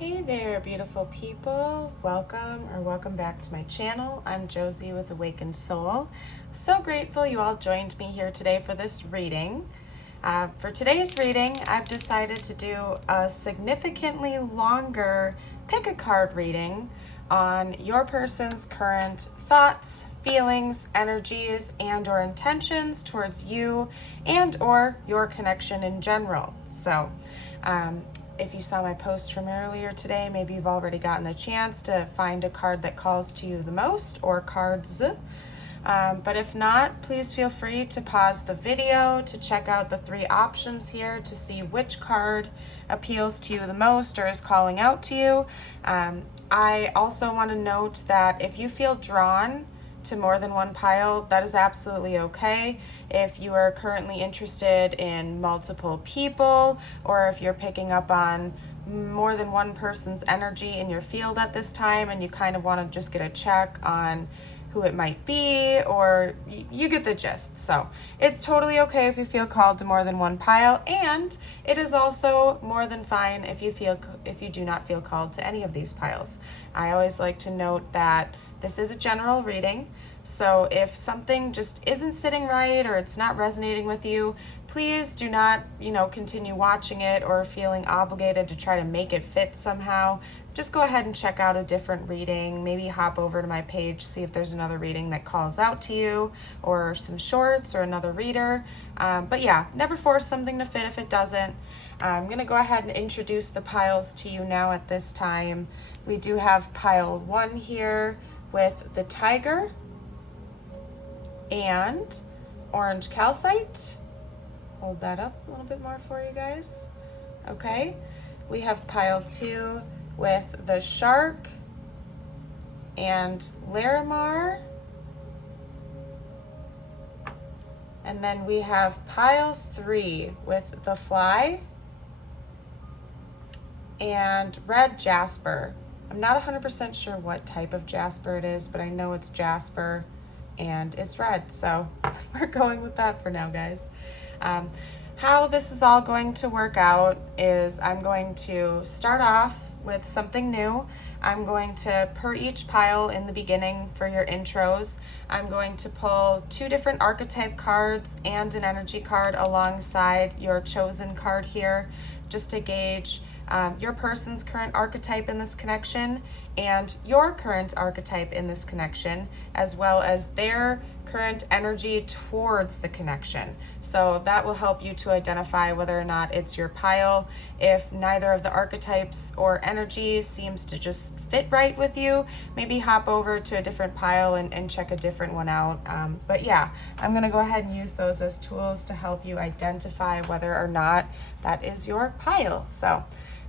Hey there, beautiful people. Welcome back to my channel. I'm Josie with Awakened Soul. So grateful you all joined me here today for this reading. For today's reading, I've decided to do a significantly longer pick-a-card reading on your person's current thoughts, feelings, energies, and or intentions towards you and or your connection in general. So, if you saw my post from earlier today, maybe you've already gotten a chance to find a card that calls to you the most, or cards. But if not, please feel free to pause the video to check out the 3 options here to see which card appeals to you the most or is calling out to you. I also want to note that if you feel drawn to more than one pile, that is absolutely okay. If you are currently interested in multiple people, or if you're picking up on more than one person's energy in your field at this time and you kind of want to just get a check on who it might be, or you get the gist. So it's totally okay if you feel called to more than one pile, and it is also more than fine if you do not feel called to any of these piles. I always like to note that this is a general reading, so if something just isn't sitting right or it's not resonating with you, please do not, continue watching it or feeling obligated to try to make it fit somehow. Just go ahead and check out a different reading. Maybe hop over to my page, see if there's another reading that calls out to you, or some shorts or another reader. But yeah, never force something to fit if it doesn't. I'm going to go ahead and introduce the piles to you now at this time. We do have pile 1 here with the tiger and orange calcite. Hold that up a little bit more for you guys. Okay. We have pile 2 with the shark and Larimar. And then we have pile 3 with the fly and red jasper. I'm not 100% sure what type of jasper it is, but I know it's jasper and it's red. So we're going with that for now, guys. How this is all going to work out is I'm going to start off with something new. I'm going to, per each pile in the beginning for your intros, I'm going to pull 2 different archetype cards and an energy card alongside your chosen card here, just to gauge your person's current archetype in this connection and your current archetype in this connection, as well as their current energy towards the connection. So that will help you to identify whether or not it's your pile. If neither of the archetypes or energy seems to just fit right with you, maybe hop over to a different pile and check a different one out. But yeah, I'm gonna go ahead and use those as tools to help you identify whether or not that is your pile. So,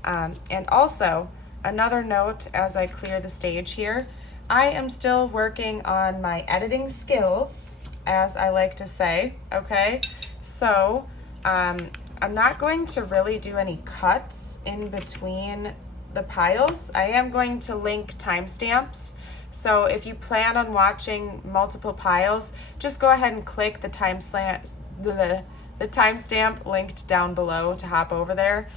and also another note as I clear the stage here, I am still working on my editing skills, as I like to say, okay? So I'm not going to really do any cuts in between the piles. I am going to link timestamps. So if you plan on watching multiple piles, just go ahead and click the timestamp linked down below to hop over there.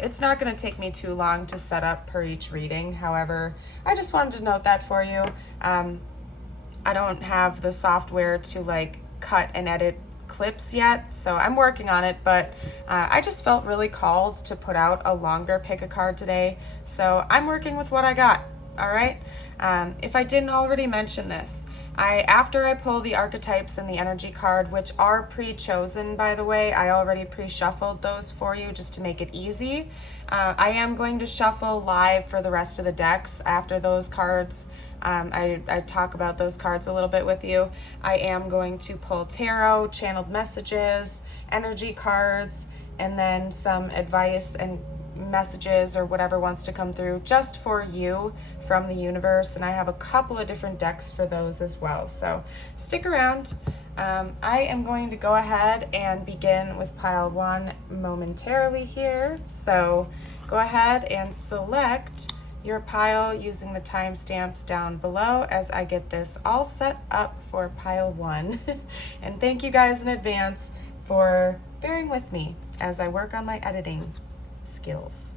It's not going to take me too long to set up per each reading. However, I just wanted to note that for you. I don't have the software to cut and edit clips yet, so I'm working on it, but I just felt really called to put out a longer pick a card today, so I'm working with what I got. All right. If I didn't already mention this, after I pull the archetypes and the energy card, which are pre-chosen, by the way, I already pre-shuffled those for you just to make it easy. I am going to shuffle live for the rest of the decks after those cards. I talk about those cards a little bit with you. I am going to pull tarot, channeled messages, energy cards, and then some advice and messages or whatever wants to come through just for you from the universe, and I have a couple of different decks for those as well, so stick around. I am going to go ahead and begin with pile 1 momentarily here, so go ahead and select your pile using the timestamps down below as I get this all set up for pile 1. And thank you guys in advance for bearing with me as I work on my editing skills.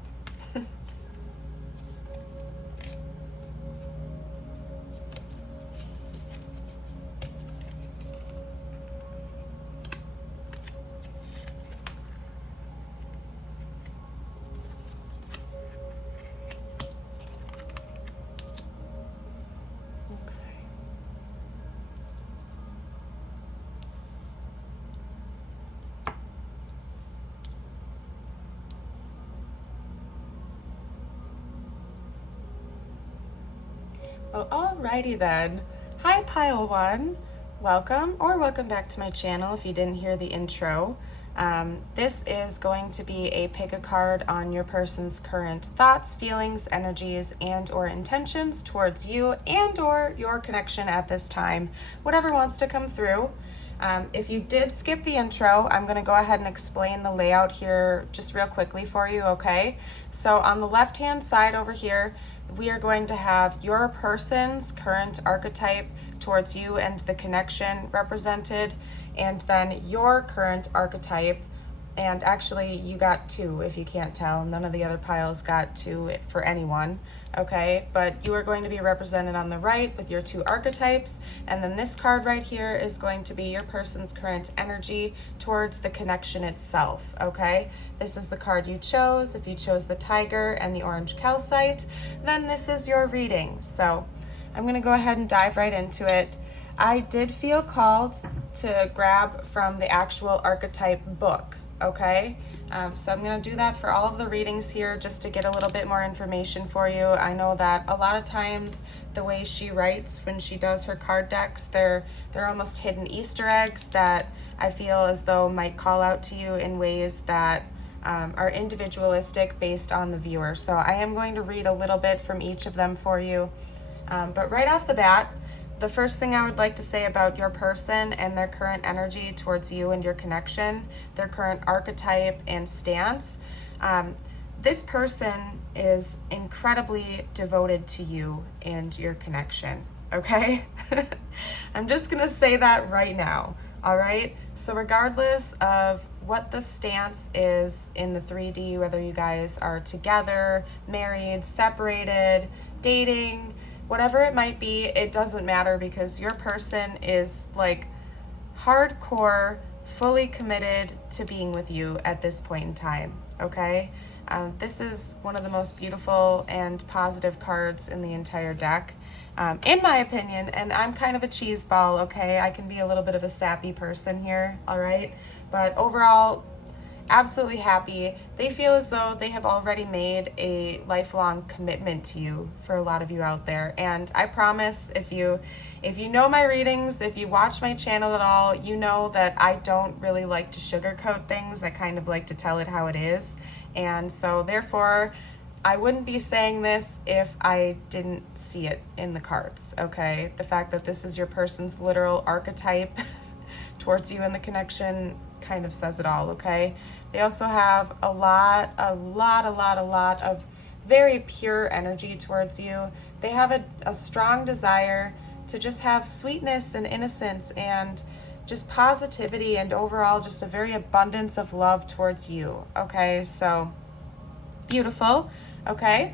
Well, alrighty then. Hi, Pile 1. Welcome, or welcome back to my channel if you didn't hear the intro. This is going to be a pick a card on your person's current thoughts, feelings, energies, and or intentions towards you and or your connection at this time, whatever wants to come through. If you did skip the intro, I'm going to go ahead and explain the layout here just real quickly for you, okay? So on the left-hand side over here, we are going to have your person's current archetype towards you and the connection represented, and then your current archetype. And actually, you got two if you can't tell. None of the other piles got two for anyone, okay? But you are going to be represented on the right with your two archetypes. And then this card right here is going to be your person's current energy towards the connection itself, okay? This is the card you chose. If you chose the tiger and the orange calcite, then this is your reading. So I'm going to go ahead and dive right into it. I did feel called to grab from the actual archetype book. Okay, so I'm going to do that for all of the readings here just to get a little bit more information for you. I know that a lot of times the way she writes when she does her card decks, they're almost hidden Easter eggs that I feel as though might call out to you in ways that are individualistic based on the viewer. So I am going to read a little bit from each of them for you. But right off the bat, the first thing I would like to say about your person and their current energy towards you and your connection, their current archetype and stance, this person is incredibly devoted to you and your connection, okay? I'm just gonna say that right now, all right? So regardless of what the stance is in the 3D, whether you guys are together, married, separated, dating, whatever it might be, it doesn't matter because your person is like hardcore, fully committed to being with you at this point in time, okay? This is one of the most beautiful and positive cards in the entire deck, in my opinion, and I'm kind of a cheese ball, okay? I can be a little bit of a sappy person here, all right? But overall, absolutely happy. They feel as though they have already made a lifelong commitment to you for a lot of you out there. And I promise if you know my readings, if you watch my channel at all, you know that I don't really like to sugarcoat things. I kind of like to tell it how it is. And so therefore, I wouldn't be saying this if I didn't see it in the cards, okay? The fact that this is your person's literal archetype towards you and the connection kind of says it all, okay? They also have a lot of very pure energy towards you. They have a strong desire to just have sweetness and innocence and just positivity and overall just a very abundance of love towards you, okay? So beautiful, okay?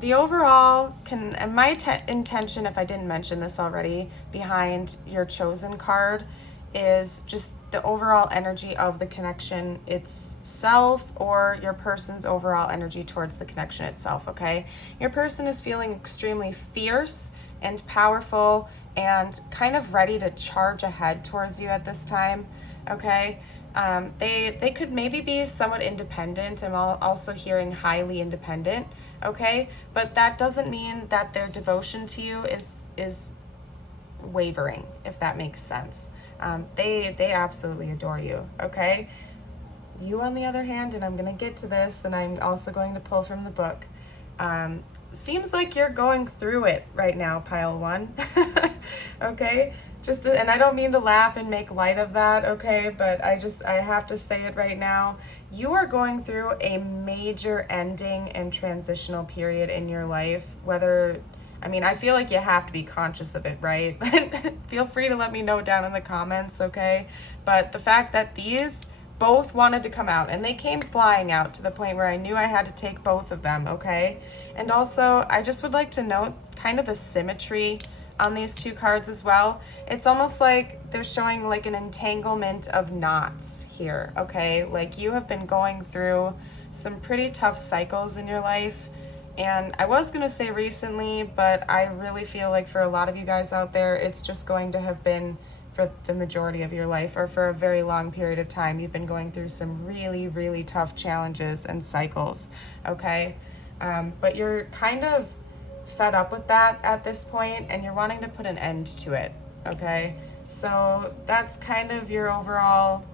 The overall and my intention, if I didn't mention this already, behind your chosen card is just the overall energy of the connection itself, or your person's overall energy towards the connection itself, okay? Your person is feeling extremely fierce and powerful and kind of ready to charge ahead towards you at this time, okay? They could maybe be somewhat independent. I'm also hearing highly independent, okay? But that doesn't mean that their devotion to you is wavering, if that makes sense. They absolutely adore you, okay? You, on the other hand, and I'm going to get to this, and I'm also going to pull from the book, seems like you're going through it right now, Pile 1, okay? And I don't mean to laugh and make light of that, okay? But I have to say it right now. You are going through a major ending and transitional period in your life, I feel like you have to be conscious of it, right? Feel free to let me know down in the comments, okay? But the fact that these both wanted to come out, and they came flying out to the point where I knew I had to take both of them, okay? And also, I just would like to note kind of the symmetry on these two cards as well. It's almost like they're showing like an entanglement of knots here, okay? Like you have been going through some pretty tough cycles in your life. And I was going to say recently, but I really feel like for a lot of you guys out there, it's just going to have been for the majority of your life or for a very long period of time. You've been going through some really, really tough challenges and cycles, okay? But you're kind of fed up with that at this point and you're wanting to put an end to it, okay? So that's kind of your overall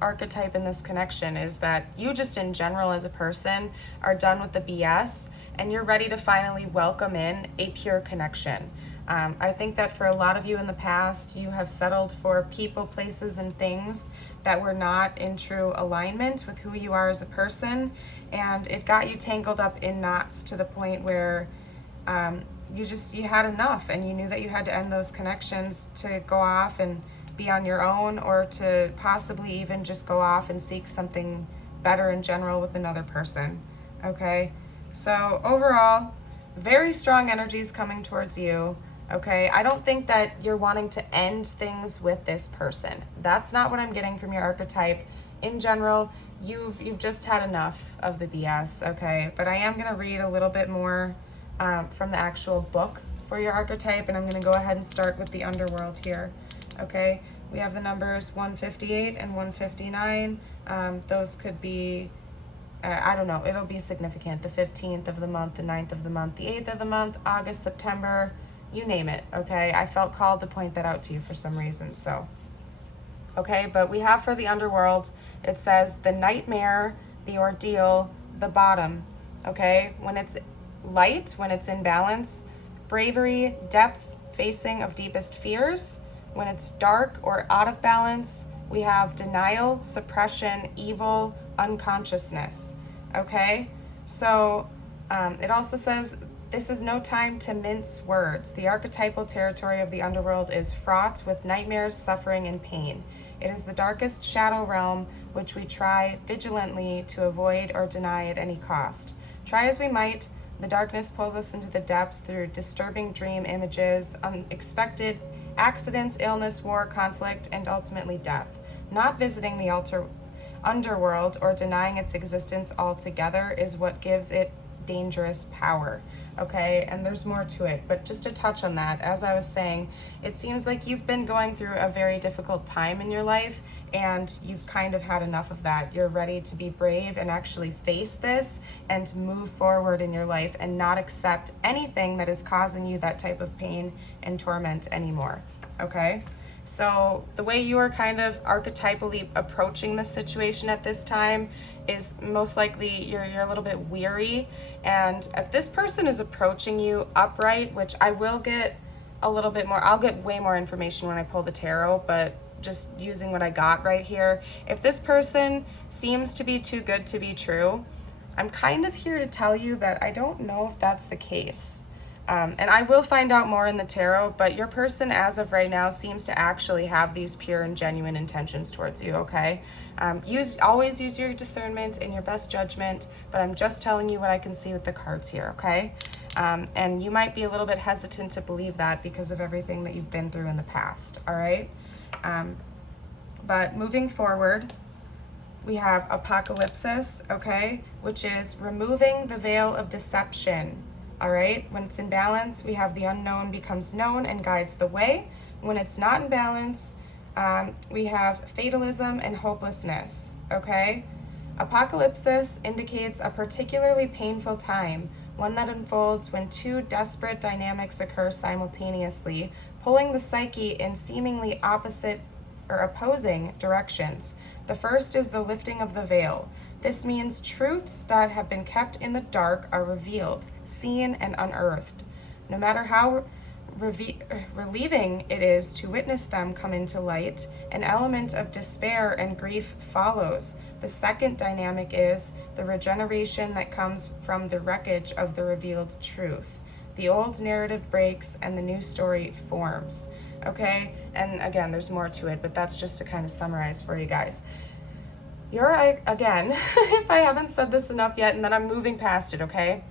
archetype in this connection, is that you just in general as a person are done with the BS and you're ready to finally welcome in a pure connection. I think that for a lot of you in the past, you have settled for people, places, and things that were not in true alignment with who you are as a person, and it got you tangled up in knots to the point where you had enough, and you knew that you had to end those connections to go off and be on your own, or to possibly even just go off and seek something better in general with another person, okay? So overall, very strong energies coming towards you, okay? I don't think that you're wanting to end things with this person. That's not what I'm getting from your archetype. In general, you've just had enough of the BS, okay? But I am gonna read a little bit more from the actual book for your archetype, and I'm gonna go ahead and start with the underworld here. Okay, we have the numbers 158 and 159. Those could be, I don't know, it'll be significant. The 15th of the month, the 9th of the month, the 8th of the month, August, September, you name it, okay? I felt called to point that out to you for some reason, so. Okay, but we have for the underworld, it says the nightmare, the ordeal, the bottom, okay? When it's light, when it's in balance, bravery, depth, facing of deepest fears. When it's dark or out of balance, we have denial, suppression, evil, unconsciousness, okay? So it also says, this is no time to mince words. The archetypal territory of the underworld is fraught with nightmares, suffering, and pain. It is the darkest shadow realm which we try vigilantly to avoid or deny at any cost. Try as we might, the darkness pulls us into the depths through disturbing dream images, unexpected accidents, illness, war, conflict, and ultimately death. Not visiting the underworld or denying its existence altogether is what gives it dangerous power, okay? And there's more to it, but just to touch on that, as I was saying, it seems like you've been going through a very difficult time in your life, and you've kind of had enough of that. You're ready to be brave and actually face this and move forward in your life and not accept anything that is causing you that type of pain and torment anymore, okay? So the way you are kind of archetypally approaching this situation at this time is most likely you're a little bit weary, and if this person is approaching you upright, which I will get a little bit more, I'll get way more information when I pull the tarot, but just using what I got right here, if this person seems to be too good to be true, I'm kind of here to tell you that I don't know if that's the case. And I will find out more in the tarot, but your person as of right now seems to actually have these pure and genuine intentions towards you, okay? Always use your discernment and your best judgment, but I'm just telling you what I can see with the cards here, okay? And you might be a little bit hesitant to believe that because of everything that you've been through in the past, all right? But moving forward, we have apocalypsis, okay? Which is removing the veil of deception. All right, when it's in balance, we have the unknown becomes known and guides the way. When it's not in balance, we have fatalism and hopelessness, okay? Apocalypsis indicates a particularly painful time, one that unfolds when two desperate dynamics occur simultaneously, pulling the psyche in seemingly opposite or opposing directions. The first is the lifting of the veil. This means truths that have been kept in the dark are revealed, seen, and unearthed. No matter how relieving it is to witness them come into light, an element of despair and grief follows. The second dynamic is the regeneration that comes from the wreckage of the revealed truth. The old narrative breaks and the new story forms. Okay, and again, there's more to it, but that's just to kind of summarize for you guys. Again, if I haven't said this enough yet, and then I'm moving past it, okay?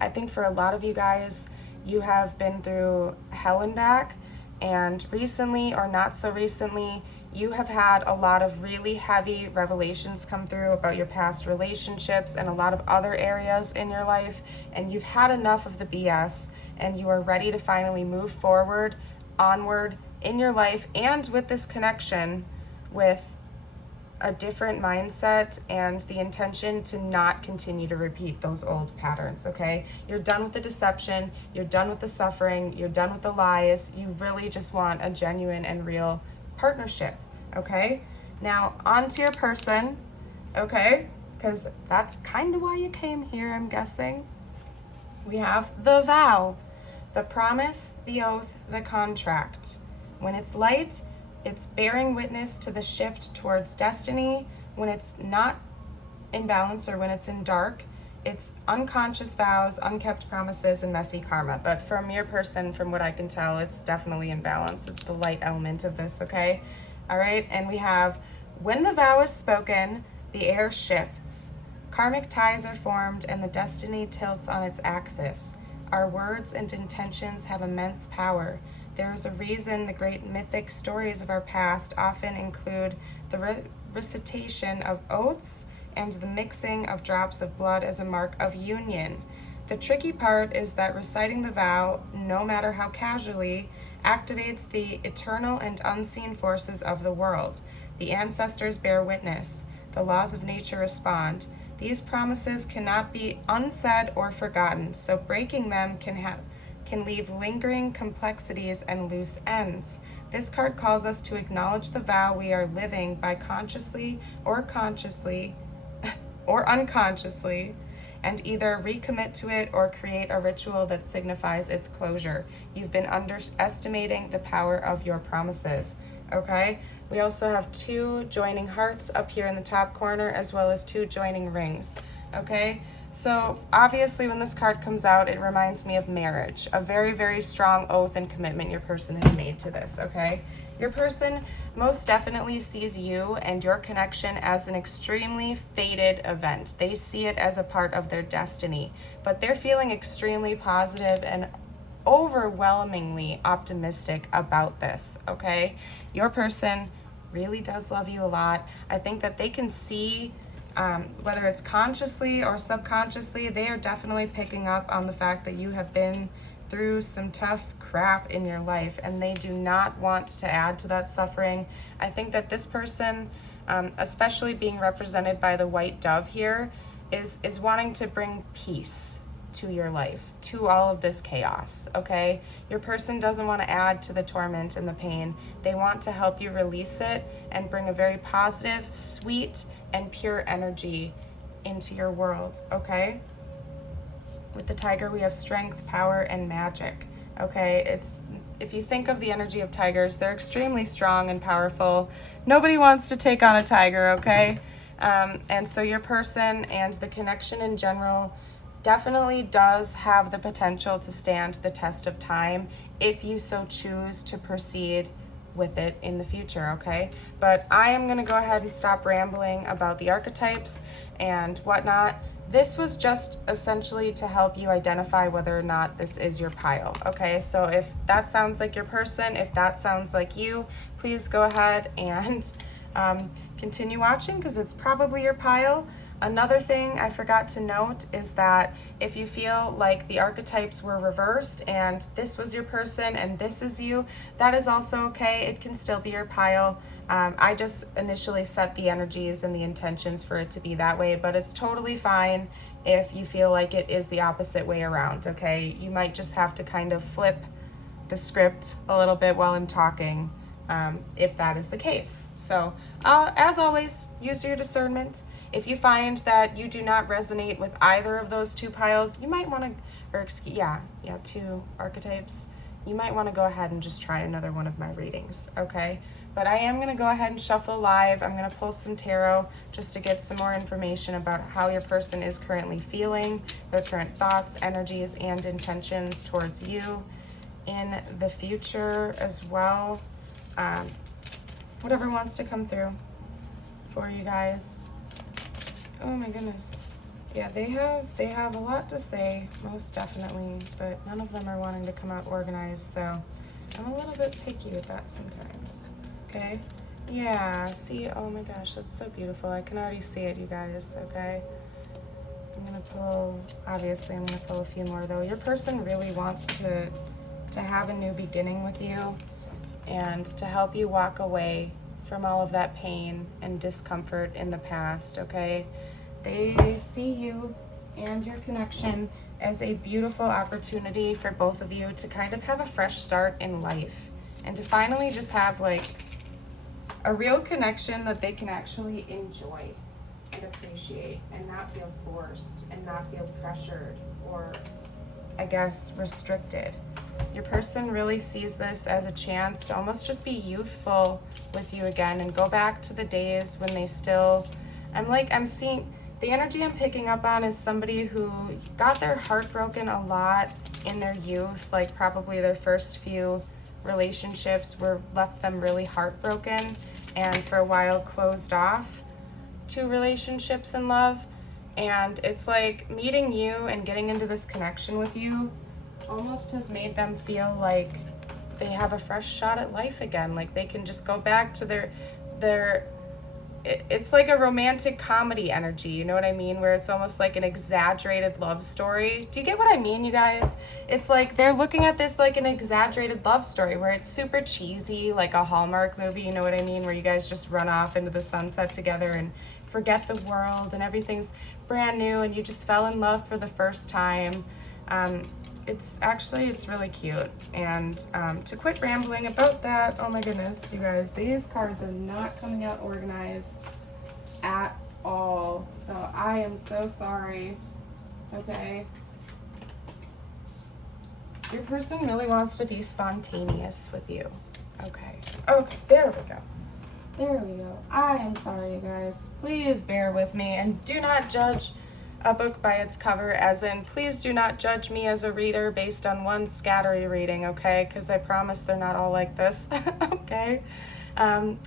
I think for a lot of you guys, you have been through hell and back, and recently or not so recently, you have had a lot of really heavy revelations come through about your past relationships and a lot of other areas in your life, and you've had enough of the BS, and you are ready to finally move forward, onward in your life, and with this connection with a different mindset and the intention to not continue to repeat those old patterns, okay? You're done with the deception, you're done with the suffering, you're done with the lies. You really just want a genuine and real partnership, okay? Now, on to your person, okay? Because that's kind of why you came here, I'm guessing. We have the vow, the promise, the oath, the contract. When it's light, it's bearing witness to the shift towards destiny. When it's not in balance or when it's in dark, it's unconscious vows, unkept promises, and messy karma. But from your person, from what I can tell, it's definitely in balance. It's the light element of this, okay? All right, and we have, when the vow is spoken, the air shifts. Karmic ties are formed and the destiny tilts on its axis. Our words and intentions have immense power. There is a reason the great mythic stories of our past often include the recitation of oaths and the mixing of drops of blood as a mark of union. The tricky part is that reciting the vow, no matter how casually, activates the eternal and unseen forces of the world. The ancestors bear witness. The laws of nature respond. These promises cannot be unsaid or forgotten, so breaking them can leave lingering complexities and loose ends. This card calls us to acknowledge the vow we are living by consciously or unconsciously, and either recommit to it or create a ritual that signifies its closure. You've been underestimating the power of your promises, okay? We also have 2 joining hearts up here in the top corner, as well as 2 joining rings, okay? So obviously when this card comes out, it reminds me of marriage, a very, very strong oath and commitment your person has made to this, okay? Your person most definitely sees you and your connection as an extremely fated event. They see it as a part of their destiny, but they're feeling extremely positive and overwhelmingly optimistic about this, okay? Your person really does love you a lot. I think that they can see, whether it's consciously or subconsciously, they are definitely picking up on the fact that you have been through some tough crap in your life and they do not want to add to that suffering. I think that this person, especially being represented by the white dove here, is wanting to bring peace to your life, to all of this chaos, okay? Your person doesn't want to add to the torment and the pain. They want to help you release it and bring a very positive, sweet, and pure energy into your world, okay? With the tiger, we have strength, power, and magic, okay? If you think of the energy of tigers, they're extremely strong and powerful. Nobody wants to take on a tiger, okay? And so your person and the connection in general definitely does have the potential to stand the test of time if you so choose to proceed with it in the future, okay? But I am gonna go ahead and stop rambling about the archetypes and whatnot. This was just essentially to help you identify whether or not this is your pile, okay? So if that sounds like your person, if that sounds like you, please go ahead and continue watching because it's probably your pile. Another thing I forgot to note is that if you feel like the archetypes were reversed and this was your person and this is you, that is also okay. It can still be your pile. I just initially set the energies and the intentions for it to be that way, but it's totally fine if you feel like it is the opposite way around, okay? You might just have to kind of flip the script a little bit while I'm talking, if that is the case. So as always, use your discernment. If you find that you do not resonate with either of those 2 piles, you might want to, 2 archetypes, you might want to go ahead and just try another one of my readings, okay? But I am going to go ahead and shuffle live. I'm going to pull some tarot just to get some more information about how your person is currently feeling, their current thoughts, energies, and intentions towards you in the future as well. Whatever wants to come through for you guys. Oh my goodness. Yeah, they have a lot to say, most definitely, but none of them are wanting to come out organized, so I'm a little bit picky with that sometimes. Okay? Yeah, see, oh my gosh, that's so beautiful. I can already see it, you guys, okay? I'm gonna pull a few more though. Your person really wants to have a new beginning with you and to help you walk away from all of that pain and discomfort in the past, okay? They see you and your connection as a beautiful opportunity for both of you to kind of have a fresh start in life and to finally just have like a real connection that they can actually enjoy and appreciate and not feel forced and not feel pressured or, I guess, restricted. Your person really sees this as a chance to almost just be youthful with you again and go back to the days when they still, I'm seeing, the energy I'm picking up on is somebody who got their heart broken a lot in their youth, like probably their first few relationships left them really heartbroken and for a while closed off to relationships and love. And it's like meeting you and getting into this connection with you almost has made them feel like they have a fresh shot at life again. Like they can just go back to their it's like a romantic comedy energy, you know what I mean? Where it's almost like an exaggerated love story. Do you get what I mean, you guys? It's like they're looking at this like an exaggerated love story where it's super cheesy, like a Hallmark movie, you know what I mean? Where you guys just run off into the sunset together and forget the world and everything's brand new and you just fell in love for the first time. It's really cute. And to quit rambling about that, oh my goodness, you guys, these cards are not coming out organized at all. So I am so sorry. Okay. Your person really wants to be spontaneous with you. Okay. Okay, there we go. There we go. I am sorry, you guys. Please bear with me and do not judge a book by its cover, as in, please do not judge me as a reader based on one scattery reading, okay? Because I promise they're not all like this, okay?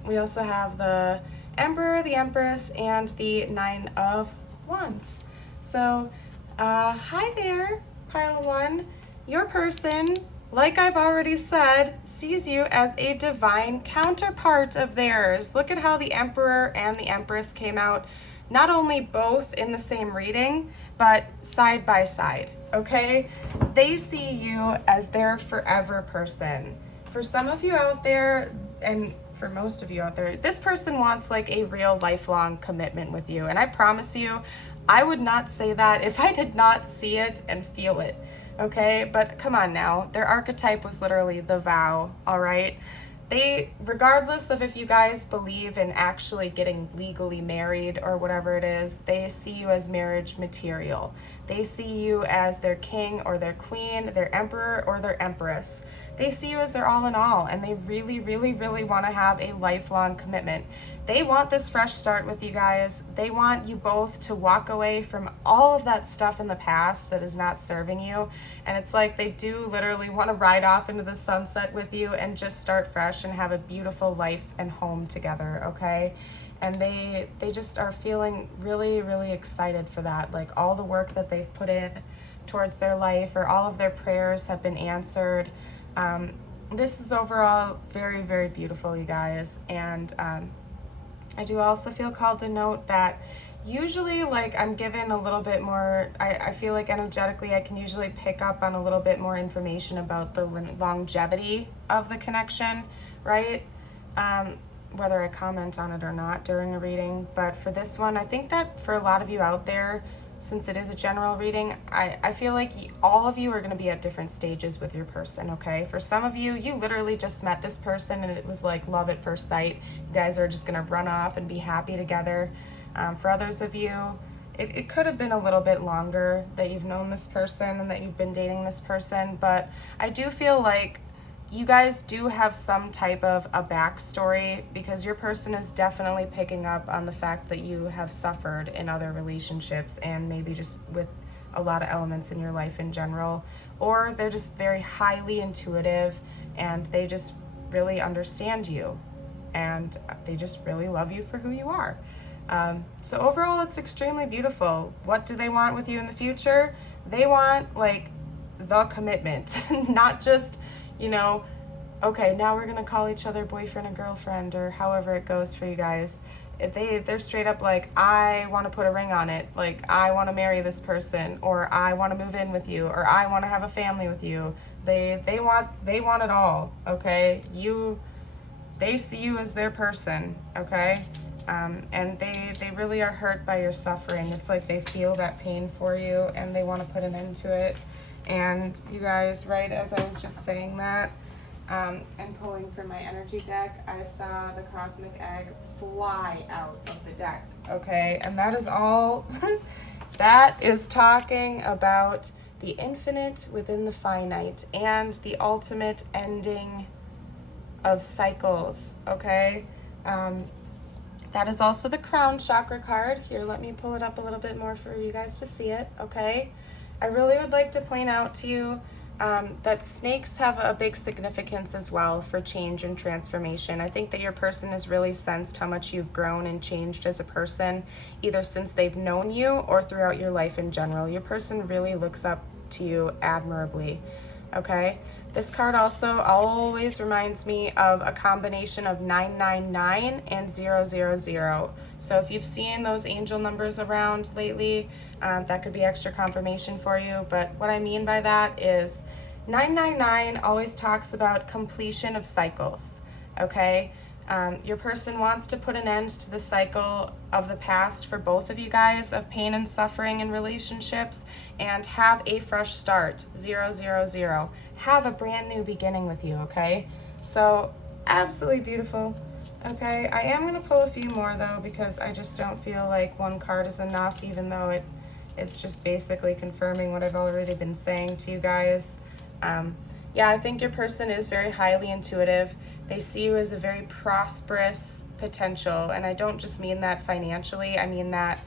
We also have the Emperor, the Empress, and the Nine of Wands. So, hi there, Pile 1. Your person, like I've already said, sees you as a divine counterpart of theirs. Look at how the Emperor and the Empress came out not only both in the same reading, but side by side, okay? They see you as their forever person. For some of you out there, and for most of you out there, this person wants like a real lifelong commitment with you. And I promise you, I would not say that if I did not see it and feel it, okay? But come on now, their archetype was literally the vow, all right? Regardless of if you guys believe in actually getting legally married or whatever it is, they see you as marriage material. They see you as their king or their queen, their emperor or their empress. They see you as their all in all, and they really, really, really want to have a lifelong commitment. They want this fresh start with you guys. They want you both to walk away from all of that stuff in the past that is not serving you. And it's like they do literally want to ride off into the sunset with you and just start fresh and have a beautiful life and home together, okay? And they just are feeling really, really excited for that. Like all the work that they've put in towards their life, or all of their prayers have been answered. This is overall very, very beautiful, you guys. And I do also feel called to note that usually, like, I'm given a little bit more, I feel like energetically I can usually pick up on a little bit more information about the longevity of the connection, right? Whether I comment on it or not during a reading. But for this one, I think that for a lot of you out there, since it is a general reading, I feel like all of you are going to be at different stages with your person, okay? For some of you, you literally just met this person and it was like love at first sight. You guys are just going to run off and be happy together. For others of you, it could have been a little bit longer that you've known this person and that you've been dating this person, but I do feel like you guys do have some type of a backstory, because your person is definitely picking up on the fact that you have suffered in other relationships and maybe just with a lot of elements in your life in general, or they're just very highly intuitive and they just really understand you and they just really love you for who you are. So overall, it's extremely beautiful. What do they want with you in the future? They want like the commitment, not just, you know, okay, now we're gonna call each other boyfriend and girlfriend, or however it goes for you guys. They're straight up like, I want to put a ring on it, like I want to marry this person, or I want to move in with you, or I want to have a family with you. They want it all, okay? they see you as their person, okay? And they really are hurt by your suffering. It's like they feel that pain for you and they want to put an end to it. And you guys, right as I was just saying that, and pulling from my energy deck, I saw the cosmic egg fly out of the deck, okay? And that is all, that is talking about the infinite within the finite and the ultimate ending of cycles, okay? That is also the crown chakra card. Here, let me pull it up a little bit more for you guys to see it, okay? I really would like to point out to you that snakes have a big significance as well for change and transformation. I think that your person has really sensed how much you've grown and changed as a person, either since they've known you or throughout your life in general. Your person really looks up to you admirably, okay? This card also always reminds me of a combination of 999 and 000. So if you've seen those angel numbers around lately, that could be extra confirmation for you. But what I mean by that is 999 always talks about completion of cycles, okay? Your person wants to put an end to the cycle of the past for both of you guys of pain and suffering in relationships and have a fresh start, 000. Have a brand new beginning with you, okay? So absolutely beautiful, okay? I am going to pull a few more though because I just don't feel like one card is enough, even though it's just basically confirming what I've already been saying to you guys. Yeah, I think your person is very highly intuitive. They see you as a very prosperous potential, and I don't just mean that financially. I mean that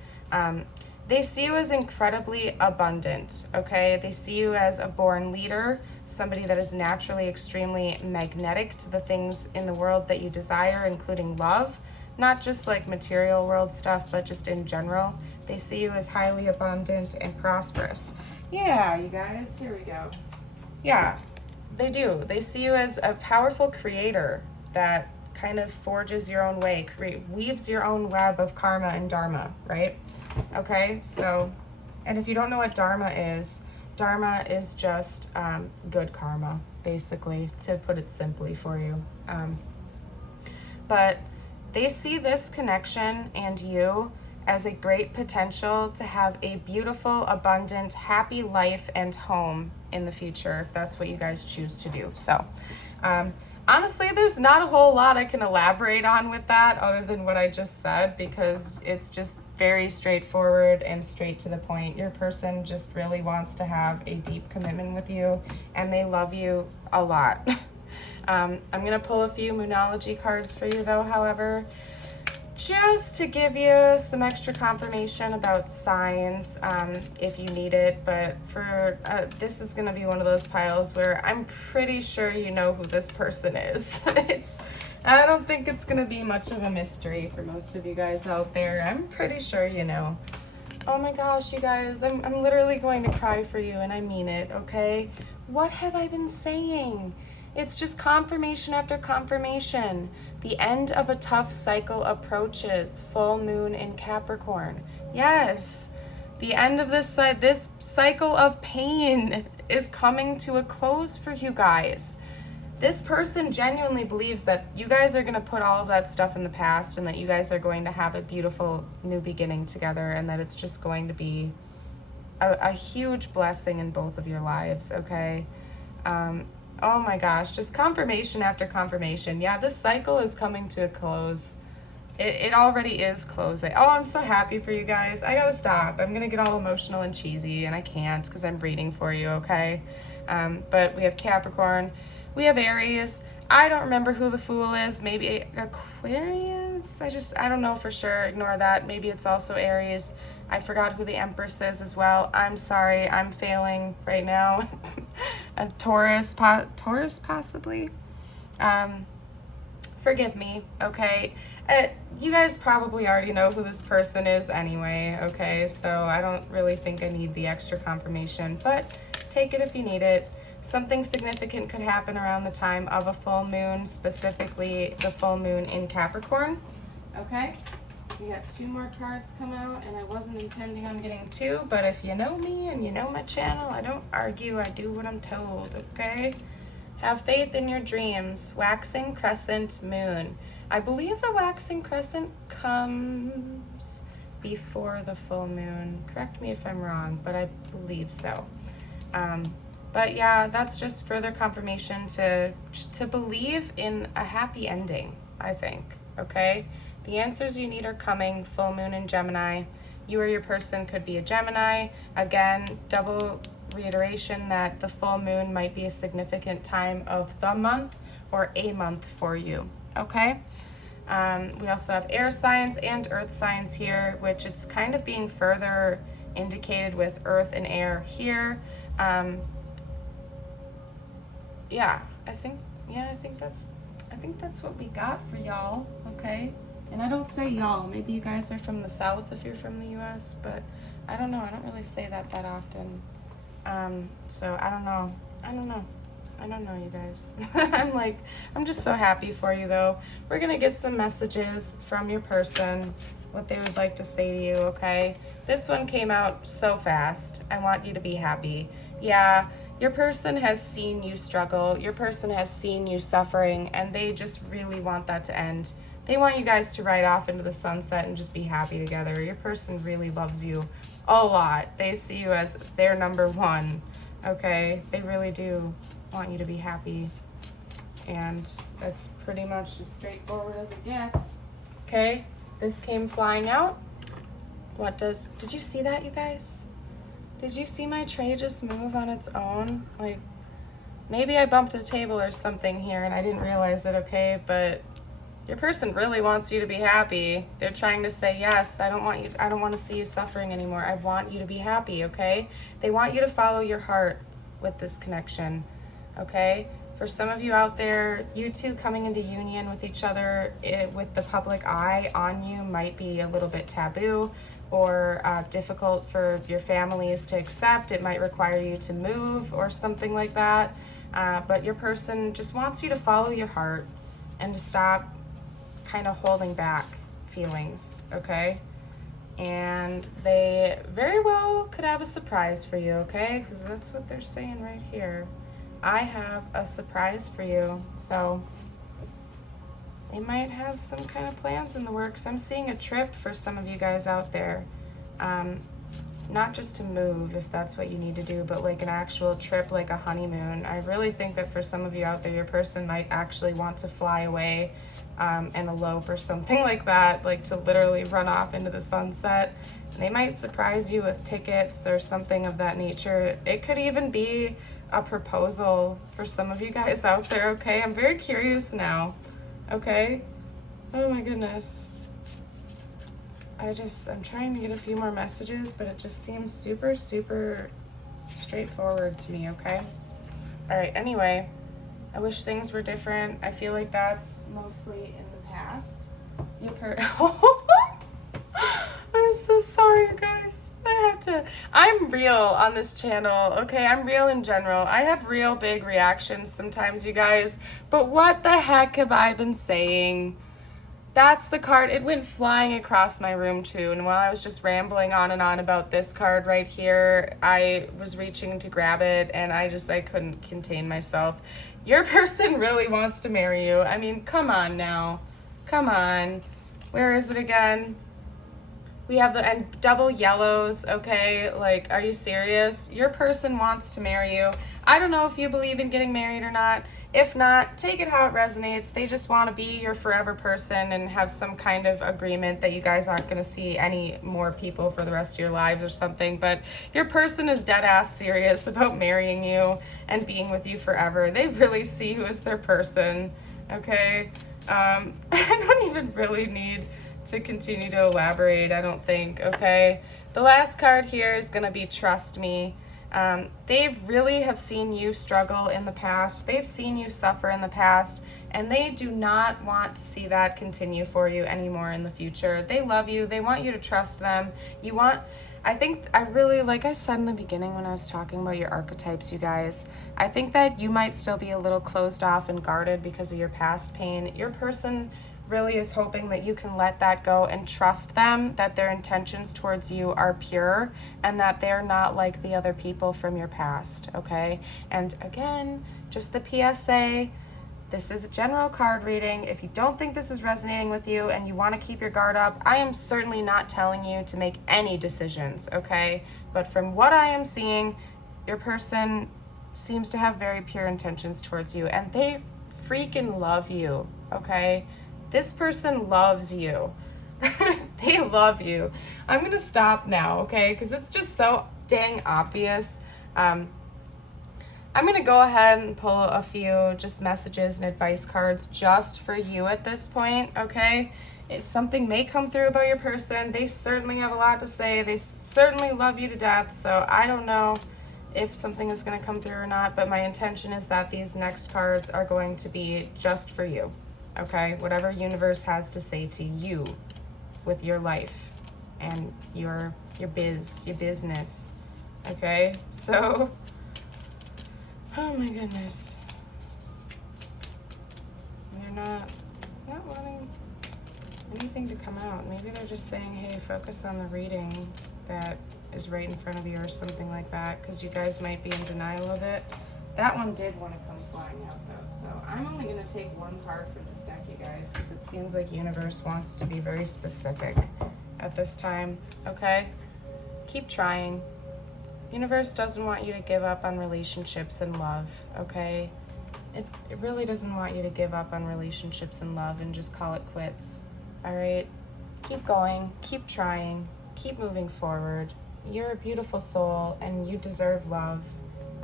they see you as incredibly abundant, okay? They see you as a born leader, somebody that is naturally extremely magnetic to the things in the world that you desire, including love, not just like material world stuff, but just in general. They see you as highly abundant and prosperous. Yeah, you guys, here we go. Yeah. They do. They see you as a powerful creator that kind of forges your own way, weaves your own web of karma and dharma, right? Okay, so, and if you don't know what dharma is just good karma, basically, to put it simply for you. But they see this connection and you as a great potential to have a beautiful, abundant, happy life and home in the future, if that's what you guys choose to do. So, honestly, there's not a whole lot I can elaborate on with that other than what I just said, because it's just very straightforward and straight to the point. Your person just really wants to have a deep commitment with you, and they love you a lot. I'm going to pull a few Moonology cards for you, though, however, just to give you some extra confirmation about signs, if you need it. But for this is going to be one of those piles where I'm pretty sure you know who this person is. I don't think it's going to be much of a mystery for most of you guys out there. I'm pretty sure you know. Oh my gosh, you guys, I'm literally going to cry for you, and I mean it, okay? What have I been saying? It's just confirmation after confirmation. The end of a tough cycle approaches. Full moon in Capricorn. Yes, the end of this cycle of pain is coming to a close for you guys. This person genuinely believes that you guys are going to put all of that stuff in the past and that you guys are going to have a beautiful new beginning together, and that it's just going to be a huge blessing in both of your lives, okay? Oh my gosh, just confirmation after confirmation. Yeah, this cycle is coming to a close. It already is closing. Oh, I'm so happy for you guys. I gotta stop. I'm gonna get all emotional and cheesy, and I can't because I'm reading for you, okay? But we have Capricorn. We have Aries. I don't remember who the Fool is. Maybe Aquarius? I don't know for sure. Ignore that. Maybe it's also Aries. I forgot who the Empress is as well. I'm sorry. I'm failing right now. A Taurus possibly. Forgive me, okay? You guys probably already know who this person is anyway, okay? So I don't really think I need the extra confirmation, but take it if you need it. Something significant could happen around the time of a full moon, specifically the full moon in Capricorn, okay? We got 2 more cards come out, and I wasn't intending on getting 2, but if you know me and you know my channel, I don't argue, I do what I'm told, okay? Have faith in your dreams. Waxing crescent moon. I believe the waxing crescent comes before the full moon. Correct me if I'm wrong, but I believe so. But yeah, that's just further confirmation to believe in a happy ending, I think, okay? The answers you need are coming. Full moon in Gemini. You or your person could be a Gemini. Again, double reiteration that the full moon might be a significant time of the month or a month for you, okay? We also have air signs and earth signs here, which it's kind of being further indicated with earth and air here. I think that's what we got for y'all, okay? And I don't say y'all, maybe you guys are from the South if you're from the US, but I don't know, I don't really say that often. So I don't know, you guys. I'm just so happy for you though. We're gonna get some messages from your person, what they would like to say to you, okay? This one came out so fast. I want you to be happy. Yeah, your person has seen you struggle. Your person has seen you suffering, and they just really want that to end. They want you guys to ride off into the sunset and just be happy together. Your person really loves you a lot. They see you as their number one, okay? They really do want you to be happy. And that's pretty much as straightforward as it gets, okay? This came flying out. Did you see that, you guys? Did you see my tray just move on its own? Like, maybe I bumped a table or something here and I didn't realize it, okay? But your person really wants you to be happy. They're trying to say, yes, I don't want to see you suffering anymore. I want you to be happy, okay? They want you to follow your heart with this connection, okay? For some of you out there, you two coming into union with each other with the public eye on you might be a little bit taboo or difficult for your families to accept. It might require you to move or something like that. But your person just wants you to follow your heart and to stop kind of holding back feelings, okay? And they very well could have a surprise for you, okay? Because that's what they're saying right here. I have a surprise for you. So they might have some kind of plans in the works. I'm seeing a trip for some of you guys out there. Not just to move if that's what you need to do, but like an actual trip, like a honeymoon. I really think that for some of you out there, your person might actually want to fly away and elope or something like that, like to literally run off into the sunset. And they might surprise you with tickets or something of that nature. It could even be a proposal for some of you guys out there, okay? I'm very curious now, okay? Oh my goodness. I'm trying to get a few more messages, but it just seems super, super straightforward to me, okay? All right, anyway, I wish things were different. I feel like that's mostly in the past. I'm so sorry, you guys. I'm real on this channel, okay? I'm real in general. I have real big reactions sometimes, you guys. But what the heck have I been saying? That's the card. It went flying across my room too. And while I was just rambling on and on about this card right here, I was reaching to grab it and I couldn't contain myself. Your person really wants to marry you. I mean, come on now. Come on. Where is it again? We have and double yellows, okay? Like, are you serious? Your person wants to marry you. I don't know if you believe in getting married or not. If not, take it how it resonates. They just want to be your forever person and have some kind of agreement that you guys aren't going to see any more people for the rest of your lives or something. But your person is dead ass serious about marrying you and being with you forever. They really see you as their person, okay? I don't even really need to continue to elaborate, I don't think, okay? The last card here is going to be Trust Me. They really have seen you struggle in the past. They've seen you suffer in the past, and they do not want to see that continue for you anymore in the future. They love you. They want you to trust them. Like I said in the beginning when I was talking about your archetypes, you guys, I think that you might still be a little closed off and guarded because of your past pain. Your person really is hoping that you can let that go and trust them, that their intentions towards you are pure and that they're not like the other people from your past, okay? And again, just the PSA, this is a general card reading. If you don't think this is resonating with you and you want to keep your guard up, I am certainly not telling you to make any decisions, okay? But from what I am seeing, your person seems to have very pure intentions towards you and they freaking love you, okay? This person loves you. They love you. I'm gonna stop now, okay? Because it's just so dang obvious. I'm gonna go ahead and pull a few just messages and advice cards just for you at this point, okay? If something may come through about your person, they certainly have a lot to say. They certainly love you to death, so I don't know if something is gonna come through or not, but my intention is that these next cards are going to be just for you. Okay, whatever universe has to say to you with your life and your business. Okay, so, oh my goodness, they're not wanting anything to come out. Maybe they're just saying, hey, focus on the reading that is right in front of you or something like that, because you guys might be in denial of it. That one did want to come flying out though, so I'm only going to take one card from this deck, you guys, because it seems like universe wants to be very specific at this time, okay? Keep trying. Universe doesn't want you to give up on relationships and love, okay? It really doesn't want you to give up on relationships and love and just call it quits, all right? Keep going, keep trying, keep moving forward. You're a beautiful soul and you deserve love,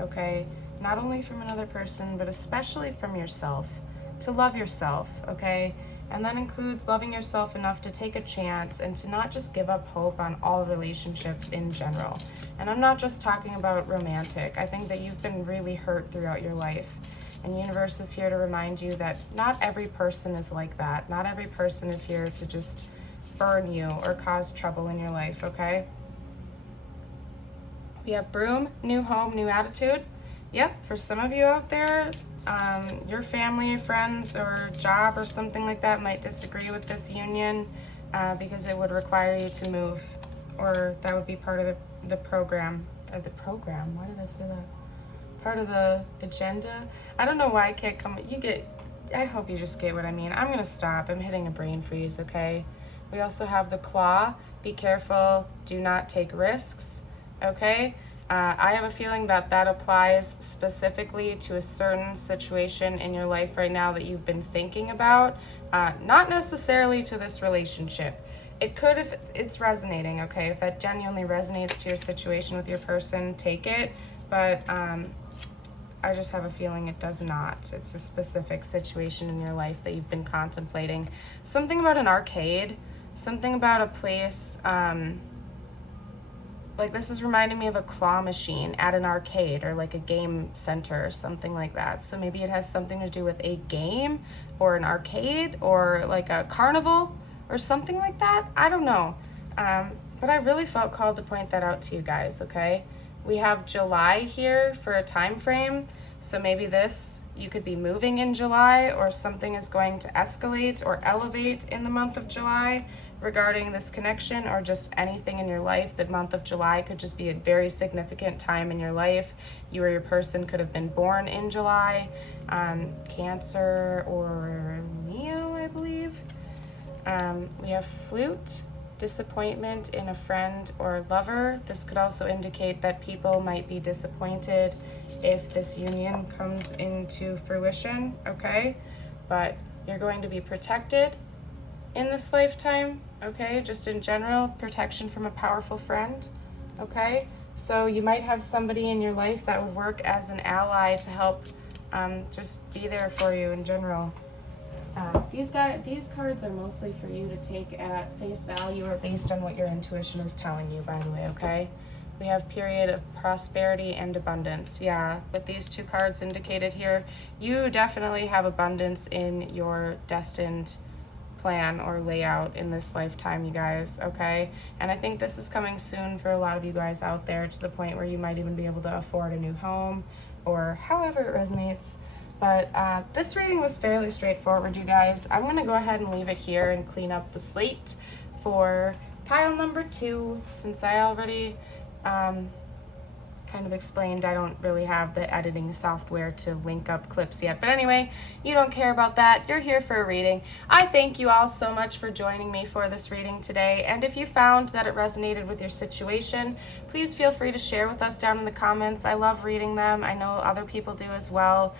okay? Not only from another person, but especially from yourself, to love yourself, okay? And that includes loving yourself enough to take a chance and to not just give up hope on all relationships in general. And I'm not just talking about romantic. I think that you've been really hurt throughout your life. And universe is here to remind you that not every person is like that. Not every person is here to just burn you or cause trouble in your life, okay? We have Broom, new home, new attitude. Yep, for some of you out there, your family, friends, or job or something like that might disagree with this union because it would require you to move, or that would be part of the program. Why did I say that? Part of the agenda. I don't know why I can't come. I hope you just get what I mean. I'm gonna stop. I'm hitting a brain freeze, okay? We also have the Claw. Be careful. Do not take risks, okay? I have a feeling that that applies specifically to a certain situation in your life right now that you've been thinking about, not necessarily to this relationship. It could if it's resonating, okay? If that genuinely resonates to your situation with your person, take it, but I just have a feeling it does not. It's a specific situation in your life that you've been contemplating. Something about an arcade, something about a place, like this is reminding me of a claw machine at an arcade or like a game center or something like that. So maybe it has something to do with a game or an arcade or like a carnival or something like that. I don't know. But I really felt called to point that out to you guys, okay? We have July here for a time frame. So maybe you could be moving in July, or something is going to escalate or elevate in the month of July regarding this connection, or just anything in your life. The month of July could just be a very significant time in your life. You or your person could have been born in July, Cancer or Leo, I believe. We have Flute, disappointment in a friend or lover. This could also indicate that people might be disappointed if this union comes into fruition, okay? But you're going to be protected in this lifetime, okay? Just in general, protection from a powerful friend, okay? So you might have somebody in your life that would work as an ally to help just be there for you in general. These cards are mostly for you to take at face value or based on what your intuition is telling you, by the way, okay? We have period of prosperity and abundance. Yeah, with these two cards indicated here, you definitely have abundance in your destined plan or layout in this lifetime, you guys, okay? And I think this is coming soon for a lot of you guys out there, to the point where you might even be able to afford a new home, or however it resonates. But this reading was fairly straightforward, you guys. I'm going to go ahead and leave it here and clean up the slate for pile number 2, since I already kind of explained I don't really have the editing software to link up clips yet. But anyway, you don't care about that. You're here for a reading. I thank you all so much for joining me for this reading today. And if you found that it resonated with your situation, please feel free to share with us down in the comments. I love reading them. I know other people do as well.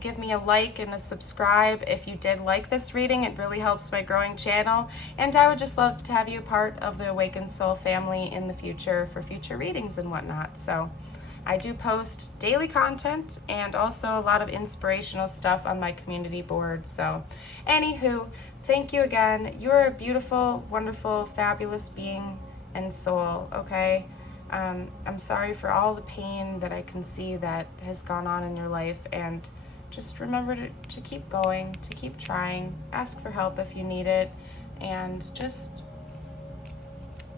Give me a like and a subscribe if you did like this reading. It really helps my growing channel. And I would just love to have you a part of the Awakened Soul family in the future for future readings and whatnot. So I do post daily content and also a lot of inspirational stuff on my community board. So anywho, thank you again. You're a beautiful, wonderful, fabulous being and soul, okay? I'm sorry for all the pain that I can see that has gone on in your life, and just remember to keep going, to keep trying, ask for help if you need it, and just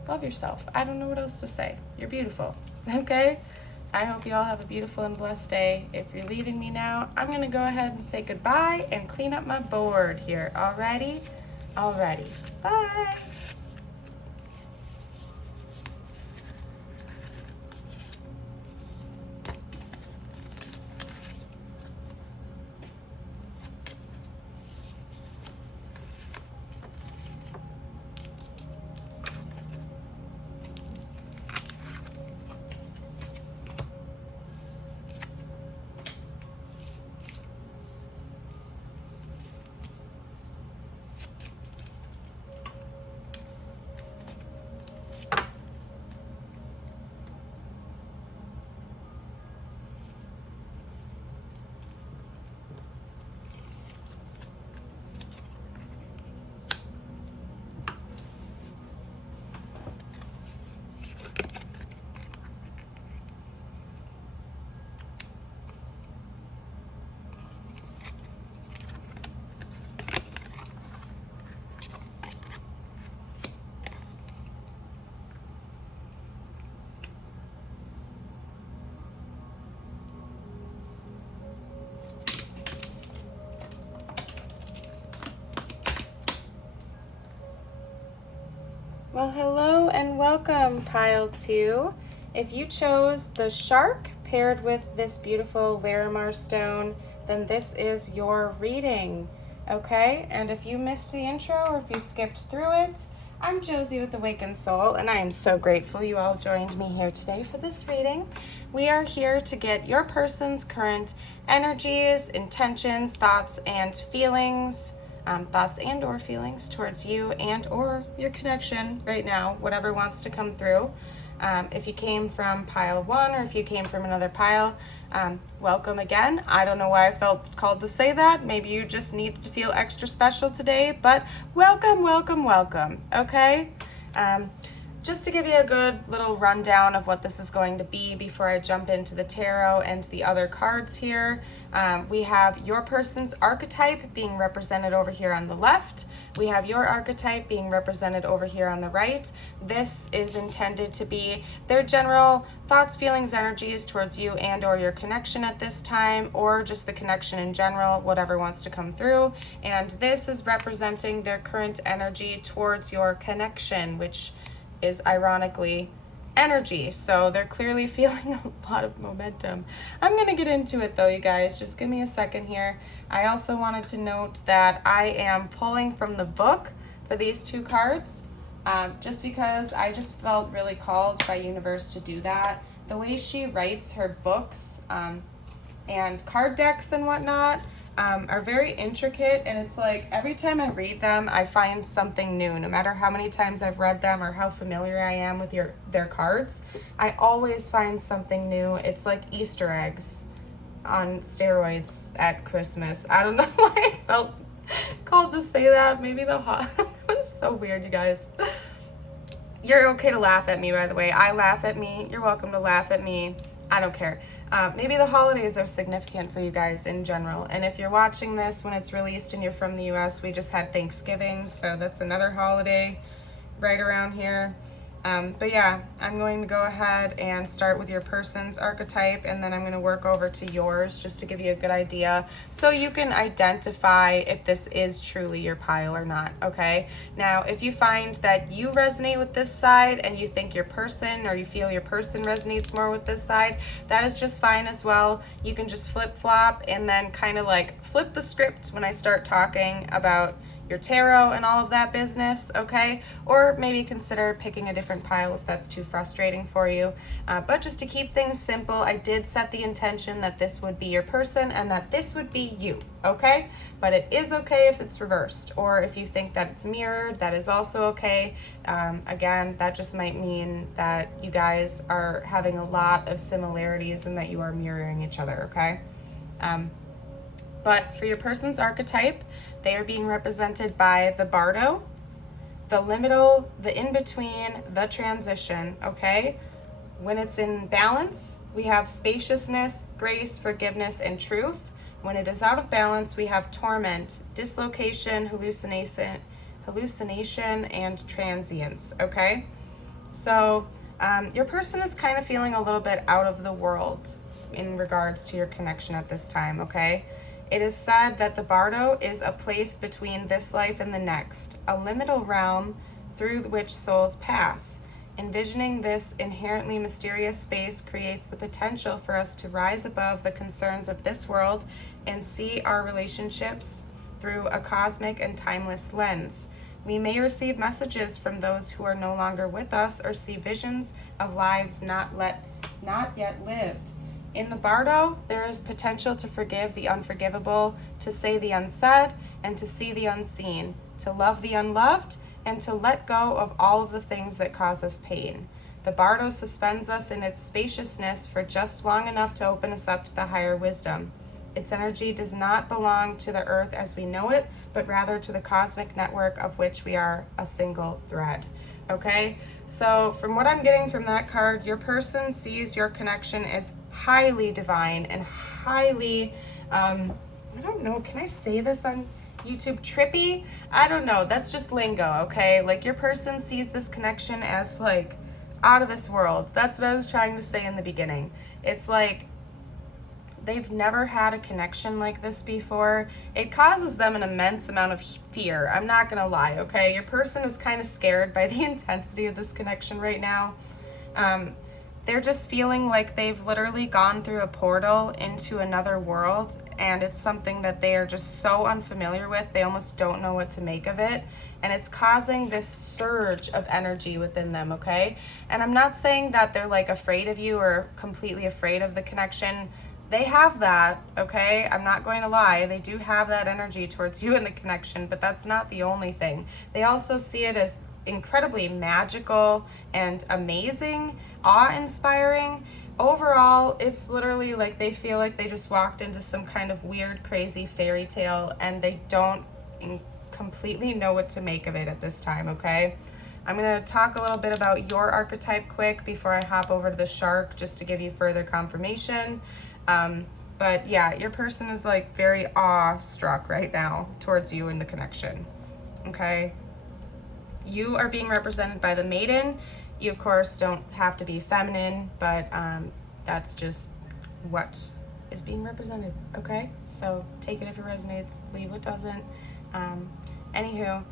love yourself. I don't know what else to say. You're beautiful, okay? I hope you all have a beautiful and blessed day. If you're leaving me now, I'm going to go ahead and say goodbye and clean up my board here. Alrighty? Alrighty. Bye. Well, hello and welcome, pile 2. If you chose the shark paired with this beautiful Larimar stone, then this is your reading, okay? And if you missed the intro or if you skipped through it, I'm Josie with Awakened Soul, and I am so grateful you all joined me here today for this reading. We are here to get your person's current energies, intentions, thoughts, and feelings, thoughts and or feelings towards you and or your connection right now, whatever wants to come through. If you came from pile 1 or if you came from another pile, welcome again. I don't know why I felt called to say that. Maybe you just needed to feel extra special today, but welcome, welcome, welcome, okay? Just to give you a good little rundown of what this is going to be before I jump into the tarot and the other cards here, we have your person's archetype being represented over here on the left. We have your archetype being represented over here on the right. This is intended to be their general thoughts, feelings, energies towards you and or your connection at this time, or just the connection in general, whatever wants to come through. And this is representing their current energy towards your connection, which is ironically energy. So they're clearly feeling a lot of momentum. I'm going to get into it though, you guys. Just give me a second here. I also wanted to note that I am pulling from the book for these 2 cards, just because I just felt really called by universe to do that. The way she writes her books and card decks and whatnot are very intricate, and it's like every time I read them I find something new. No matter how many times I've read them or how familiar I am with their cards, I always find something new. It's like Easter eggs on steroids at Christmas. I don't know why I felt called to say that. Maybe that was so weird, you guys. You're okay to laugh at me, by the way. I laugh at me. You're welcome to laugh at me. I don't care. Maybe the holidays are significant for you guys in general. And if you're watching this when it's released and you're from the US, we just had Thanksgiving, so that's another holiday right around here. But yeah, I'm going to go ahead and start with your person's archetype, and then I'm going to work over to yours just to give you a good idea so you can identify if this is truly your pile or not, okay? Now, if you find that you resonate with this side and you think your person, or you feel your person resonates more with this side, that is just fine as well. You can just flip-flop and then kind of like flip the script when I start talking about your tarot and all of that business, okay? Or maybe consider picking a different pile if that's too frustrating for you. But just to keep things simple, I did set the intention that this would be your person and that this would be you, okay? But it is okay if it's reversed, or if you think that it's mirrored, that is also okay. Again, that just might mean that you guys are having a lot of similarities and that you are mirroring each other, okay? But for your person's archetype, they are being represented by the bardo, the liminal, the in-between, the transition, okay? When it's in balance, we have spaciousness, grace, forgiveness, and truth. When it is out of balance, we have torment, dislocation, hallucination, and transience, okay? So your person is kind of feeling a little bit out of the world in regards to your connection at this time, okay? It is said that the bardo is a place between this life and the next, a liminal realm through which souls pass. Envisioning this inherently mysterious space creates the potential for us to rise above the concerns of this world and see our relationships through a cosmic and timeless lens. We may receive messages from those who are no longer with us or see visions of lives not yet lived. In the bardo, there is potential to forgive the unforgivable, to say the unsaid, and to see the unseen, to love the unloved, and to let go of all of the things that cause us pain. The bardo suspends us in its spaciousness for just long enough to open us up to the higher wisdom. Its energy does not belong to the earth as we know it, but rather to the cosmic network of which we are a single thread. Okay, so from what I'm getting from that card, your person sees your connection as highly divine and highly, I don't know, can I say this on YouTube? Trippy? I don't know, that's just lingo, okay? Like your person sees this connection as like out of this world. That's what I was trying to say in the beginning. It's like they've never had a connection like this before. It causes them an immense amount of fear. I'm not gonna lie, okay? Your person is kind of scared by the intensity of this connection right now. They're just feeling like they've literally gone through a portal into another world, and it's something that they are just so unfamiliar with, they almost don't know what to make of it, and it's causing this surge of energy within them, okay? And I'm not saying that they're like afraid of you or completely afraid of the connection. They have that, okay? I'm not going to lie. They do have that energy towards you in the connection, but that's not the only thing. They also see it as incredibly magical and amazing, awe-inspiring. Overall, it's literally like they feel like they just walked into some kind of weird, crazy fairy tale, and they don't completely know what to make of it at this time, okay? I'm going to talk a little bit about your archetype quick before I hop over to the shark, just to give you further confirmation. But yeah, your person is like very awe-struck right now towards you in the connection, okay? You are being represented by the maiden. You, of course, don't have to be feminine, but that's just what is being represented, okay? So take it if it resonates, leave what doesn't. Anywho,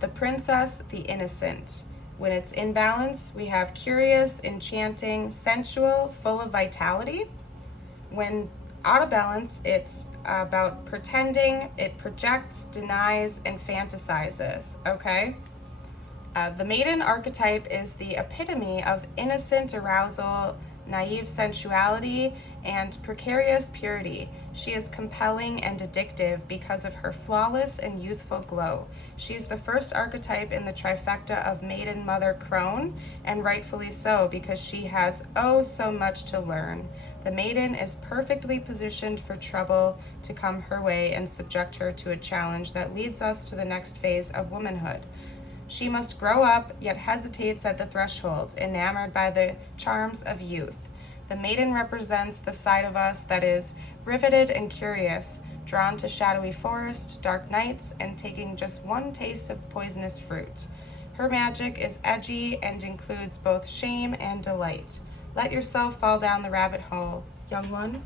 the princess, the innocent. When it's in balance, we have curious, enchanting, sensual, full of vitality. When out of balance, it's about pretending, it projects, denies, and fantasizes, okay? The maiden archetype is the epitome of innocent arousal, naive sensuality, and precarious purity. She is compelling and addictive because of her flawless and youthful glow. She's the first archetype in the trifecta of maiden mother crone, and rightfully so, because she has oh so much to learn. The maiden is perfectly positioned for trouble to come her way and subject her to a challenge that leads us to the next phase of womanhood. She must grow up, yet hesitates at the threshold, enamored by the charms of youth. The maiden represents the side of us that is riveted and curious, drawn to shadowy forest, dark nights, and taking just one taste of poisonous fruit. Her magic is edgy and includes both shame and delight. Let yourself fall down the rabbit hole, young one.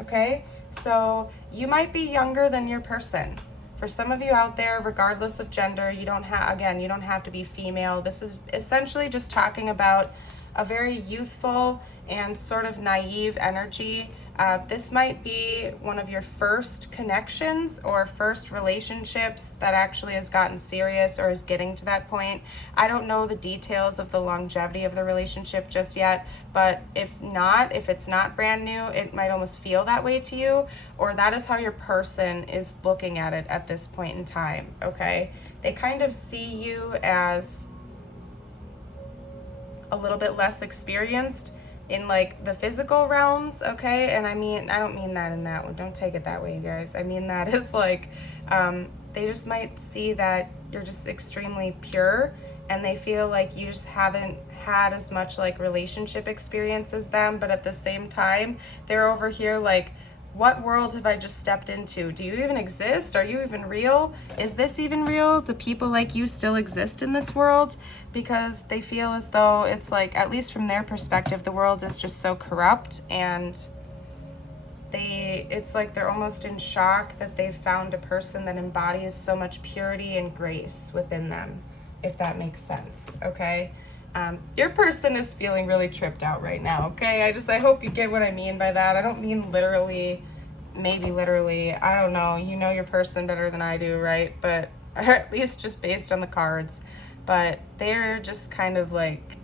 Okay? So you might be younger than your person. For some of you out there, regardless of gender, you don't have to be female. This is essentially just talking about a very youthful and sort of naive energy. This might be one of your first connections or first relationships that actually has gotten serious or is getting to that point. I don't know the details of the longevity of the relationship just yet, but if it's not brand new, it might almost feel that way to you, or that is how your person is looking at it at this point in time, okay? They kind of see you as a little bit less experienced in like the physical realms, okay? And I don't mean that in that one. Don't take it that way, you guys. I mean that as like, they just might see that you're just extremely pure, and they feel like you just haven't had as much like relationship experience as them, but at the same time, they're over here like, what world have I just stepped into? Do you even exist? Are you even real? Is this even real? Do people like you still exist in this world? Because they feel as though it's like, at least from their perspective, the world is just so corrupt, and it's like they're almost in shock that they've found a person that embodies so much purity and grace within them, if that makes sense, okay? Your person is feeling really tripped out right now, okay? I hope you get what I mean by that. I don't mean literally, maybe literally, I don't know. You know your person better than I do, right? But at least just based on the cards. But they're just kind of like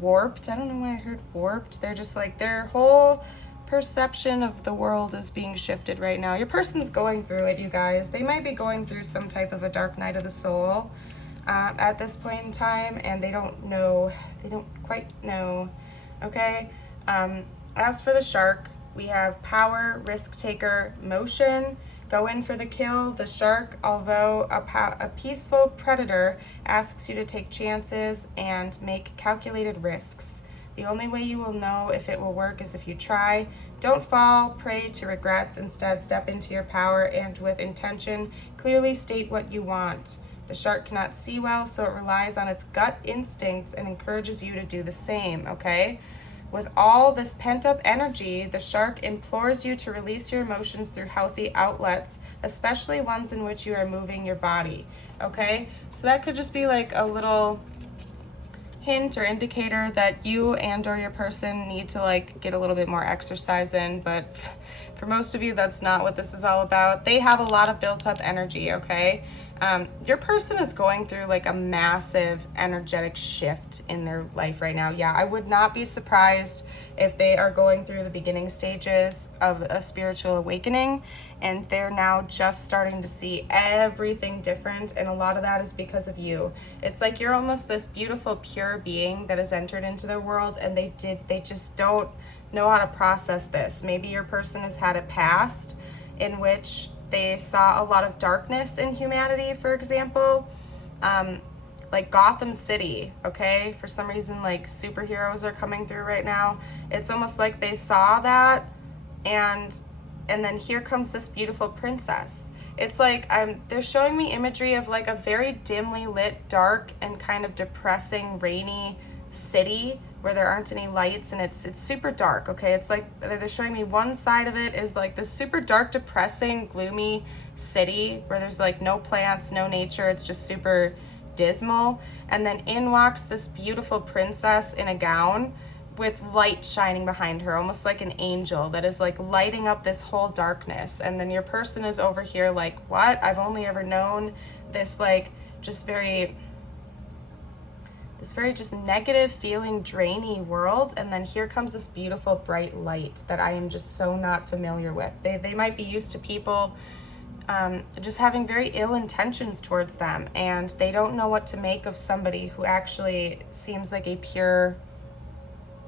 warped. I don't know why I heard warped. They're just like, their whole perception of the world is being shifted right now. Your person's going through it, you guys. They might be going through some type of a dark night of the soul. At this point in time, and they don't quite know, okay? As for the shark, we have power, risk taker, motion, go in for the kill. The shark, although a peaceful predator, asks you to take chances and make calculated risks. The only way you will know if it will work is if you try. Don't fall prey to regrets. Instead, step into your power and with intention, clearly state what you want. The shark cannot see well, so it relies on its gut instincts and encourages you to do the same, okay? With all this pent-up energy, the shark implores you to release your emotions through healthy outlets, especially ones in which you are moving your body, okay? So that could just be like a little hint or indicator that you and or your person need to like get a little bit more exercise in, but for most of you, that's not what this is all about. They have a lot of built-up energy, okay? Your person is going through like a massive energetic shift in their life right now. Yeah, I would not be surprised if they are going through the beginning stages of a spiritual awakening, and they're now just starting to see everything different, and a lot of that is because of you. It's like you're almost this beautiful, pure being that has entered into their world, and they just don't know how to process this. Maybe your person has had a past in which they saw a lot of darkness in humanity, for example, like Gotham City, okay? For some reason, like superheroes are coming through right now. It's almost like they saw that, and then here comes this beautiful princess. It's like they're showing me imagery of like a very dimly lit, dark, and kind of depressing, rainy city where there aren't any lights, and it's super dark, okay? It's like they're showing me one side of it is like this super dark, depressing, gloomy city where there's like no plants, no nature, it's just super dismal, and then in walks this beautiful princess in a gown with light shining behind her, almost like an angel that is like lighting up this whole darkness. And then your person is over here like, what? I've only ever known this like just very just negative feeling, drainy world, and then here comes this beautiful bright light that I am just so not familiar with. They might be used to people just having very ill intentions towards them, and they don't know what to make of somebody who actually seems like a pure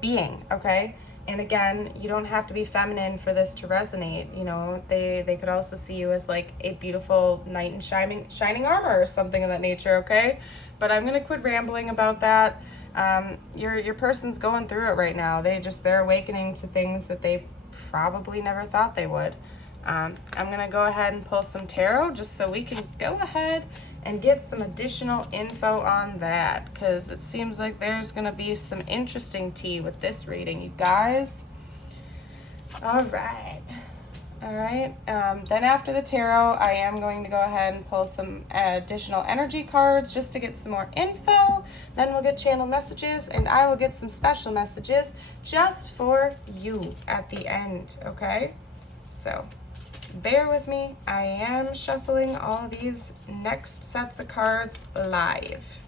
being, okay? And again, you don't have to be feminine for this to resonate. You know, they could also see you as like a beautiful knight in shining armor or something of that nature, okay? But I'm gonna quit rambling about that. Your person's going through it right now. They're awakening to things that they probably never thought they would. I'm gonna go ahead and pull some tarot just so we can go ahead and get some additional info on that, because it seems like there's going to be some interesting tea with this reading, you guys. All right. Then after the tarot, I am going to go ahead and pull some additional energy cards just to get some more info. Then we'll get channel messages, and I will get some special messages just for you at the end, okay? So bear with me. I am shuffling all these next sets of cards live.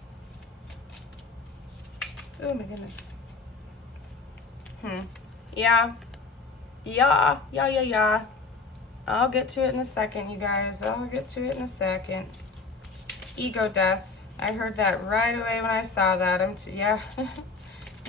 Oh my goodness. Yeah. I'll get to it in a second, you guys. I'll get to it in a second. Ego death. I heard that right away when I saw that. Yeah.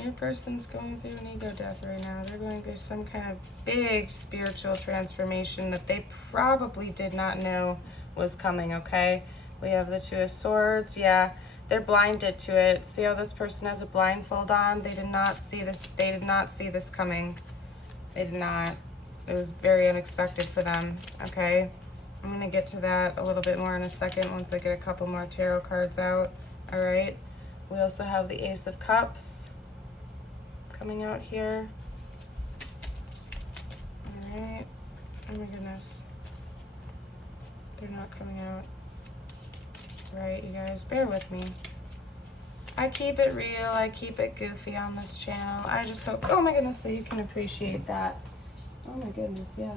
Your person's going through an ego death right now. They're going through some kind of big spiritual transformation that they probably did not know was coming, okay? We have the Two of Swords. Yeah, they're blinded to it. See how this person has a blindfold on? They did not see this. They did not see this coming. They did not. It was very unexpected for them, okay? I'm going to get to that a little bit more in a second once I get a couple more tarot cards out, all right? We also have the Ace of Cups coming out here. All right. Oh my goodness. They're not coming out. Right, you guys, bear with me. I keep it real, I keep it goofy on this channel. I just hope, oh my goodness, that you can appreciate that. Oh my goodness, yeah,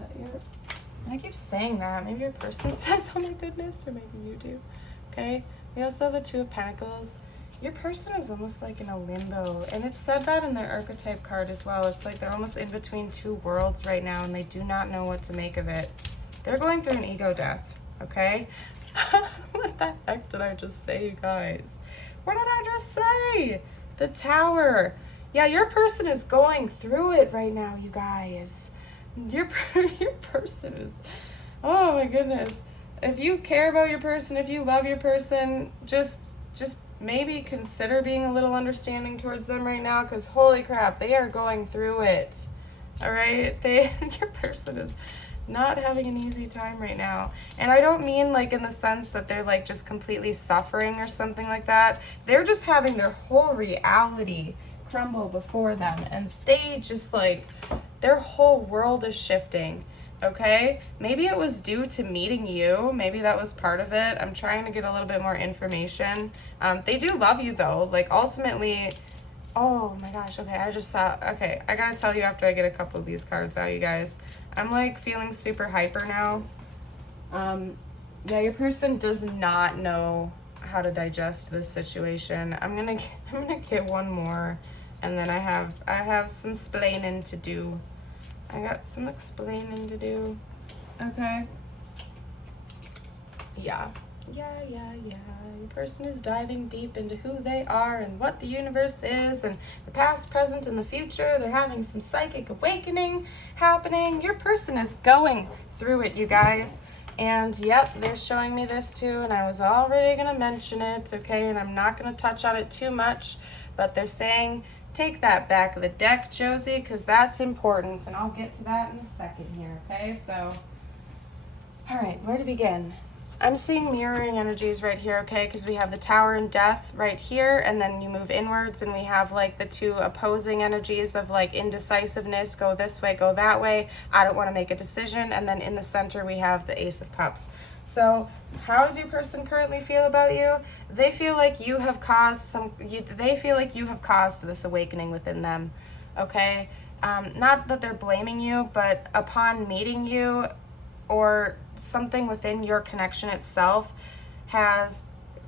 I keep saying that. Maybe your person says, oh my goodness, or maybe you do, okay? We also have the Two of Pentacles. Your person is almost like in a limbo, and it said that in their archetype card as well. It's like they're almost in between two worlds right now, and they do not know what to make of it. They're going through an ego death, okay? What the heck did I just say, you guys? What did I just say? The Tower. Yeah, your person is going through it right now, you guys. Your person is, oh my goodness. If you care about your person, if you love your person, just maybe consider being a little understanding towards them right now, because holy crap, they are going through it. All right, your person is not having an easy time right now. And I don't mean like in the sense that they're like just completely suffering or something like that. They're just having their whole reality crumble before them, and they just like, their whole world is shifting, okay? Maybe it was due to meeting you. Maybe that was part of it. I'm trying to get a little bit more information. They do love you though. Like ultimately, oh my gosh, okay, I just saw, okay, I gotta tell you after I get a couple of these cards out, you guys. I'm like feeling super hyper now. Yeah, your person does not know how to digest this situation. I'm gonna get one more, and then I have some splaining to do. I got some explaining to do. Okay. Yeah. Your person is diving deep into who they are and what the universe is, and the past, present, and the future. They're having some psychic awakening happening. Your person is going through it, you guys. And yep, they're showing me this too, and I was already gonna mention it, okay? And I'm not gonna touch on it too much, but they're saying, take that back of the deck, Josie, because that's important, and I'll get to that in a second here, okay? So, all right, where to begin? I'm seeing mirroring energies right here, okay? Because we have the Tower and Death right here, and then you move inwards, and we have like the two opposing energies of like indecisiveness, go this way, go that way, I don't want to make a decision, and then in the center we have the Ace of Cups. So how does your person currently feel about you? They feel like you have caused they feel like you have caused this awakening within them, okay? Not that they're blaming you, but upon meeting you, or something within your connection itself has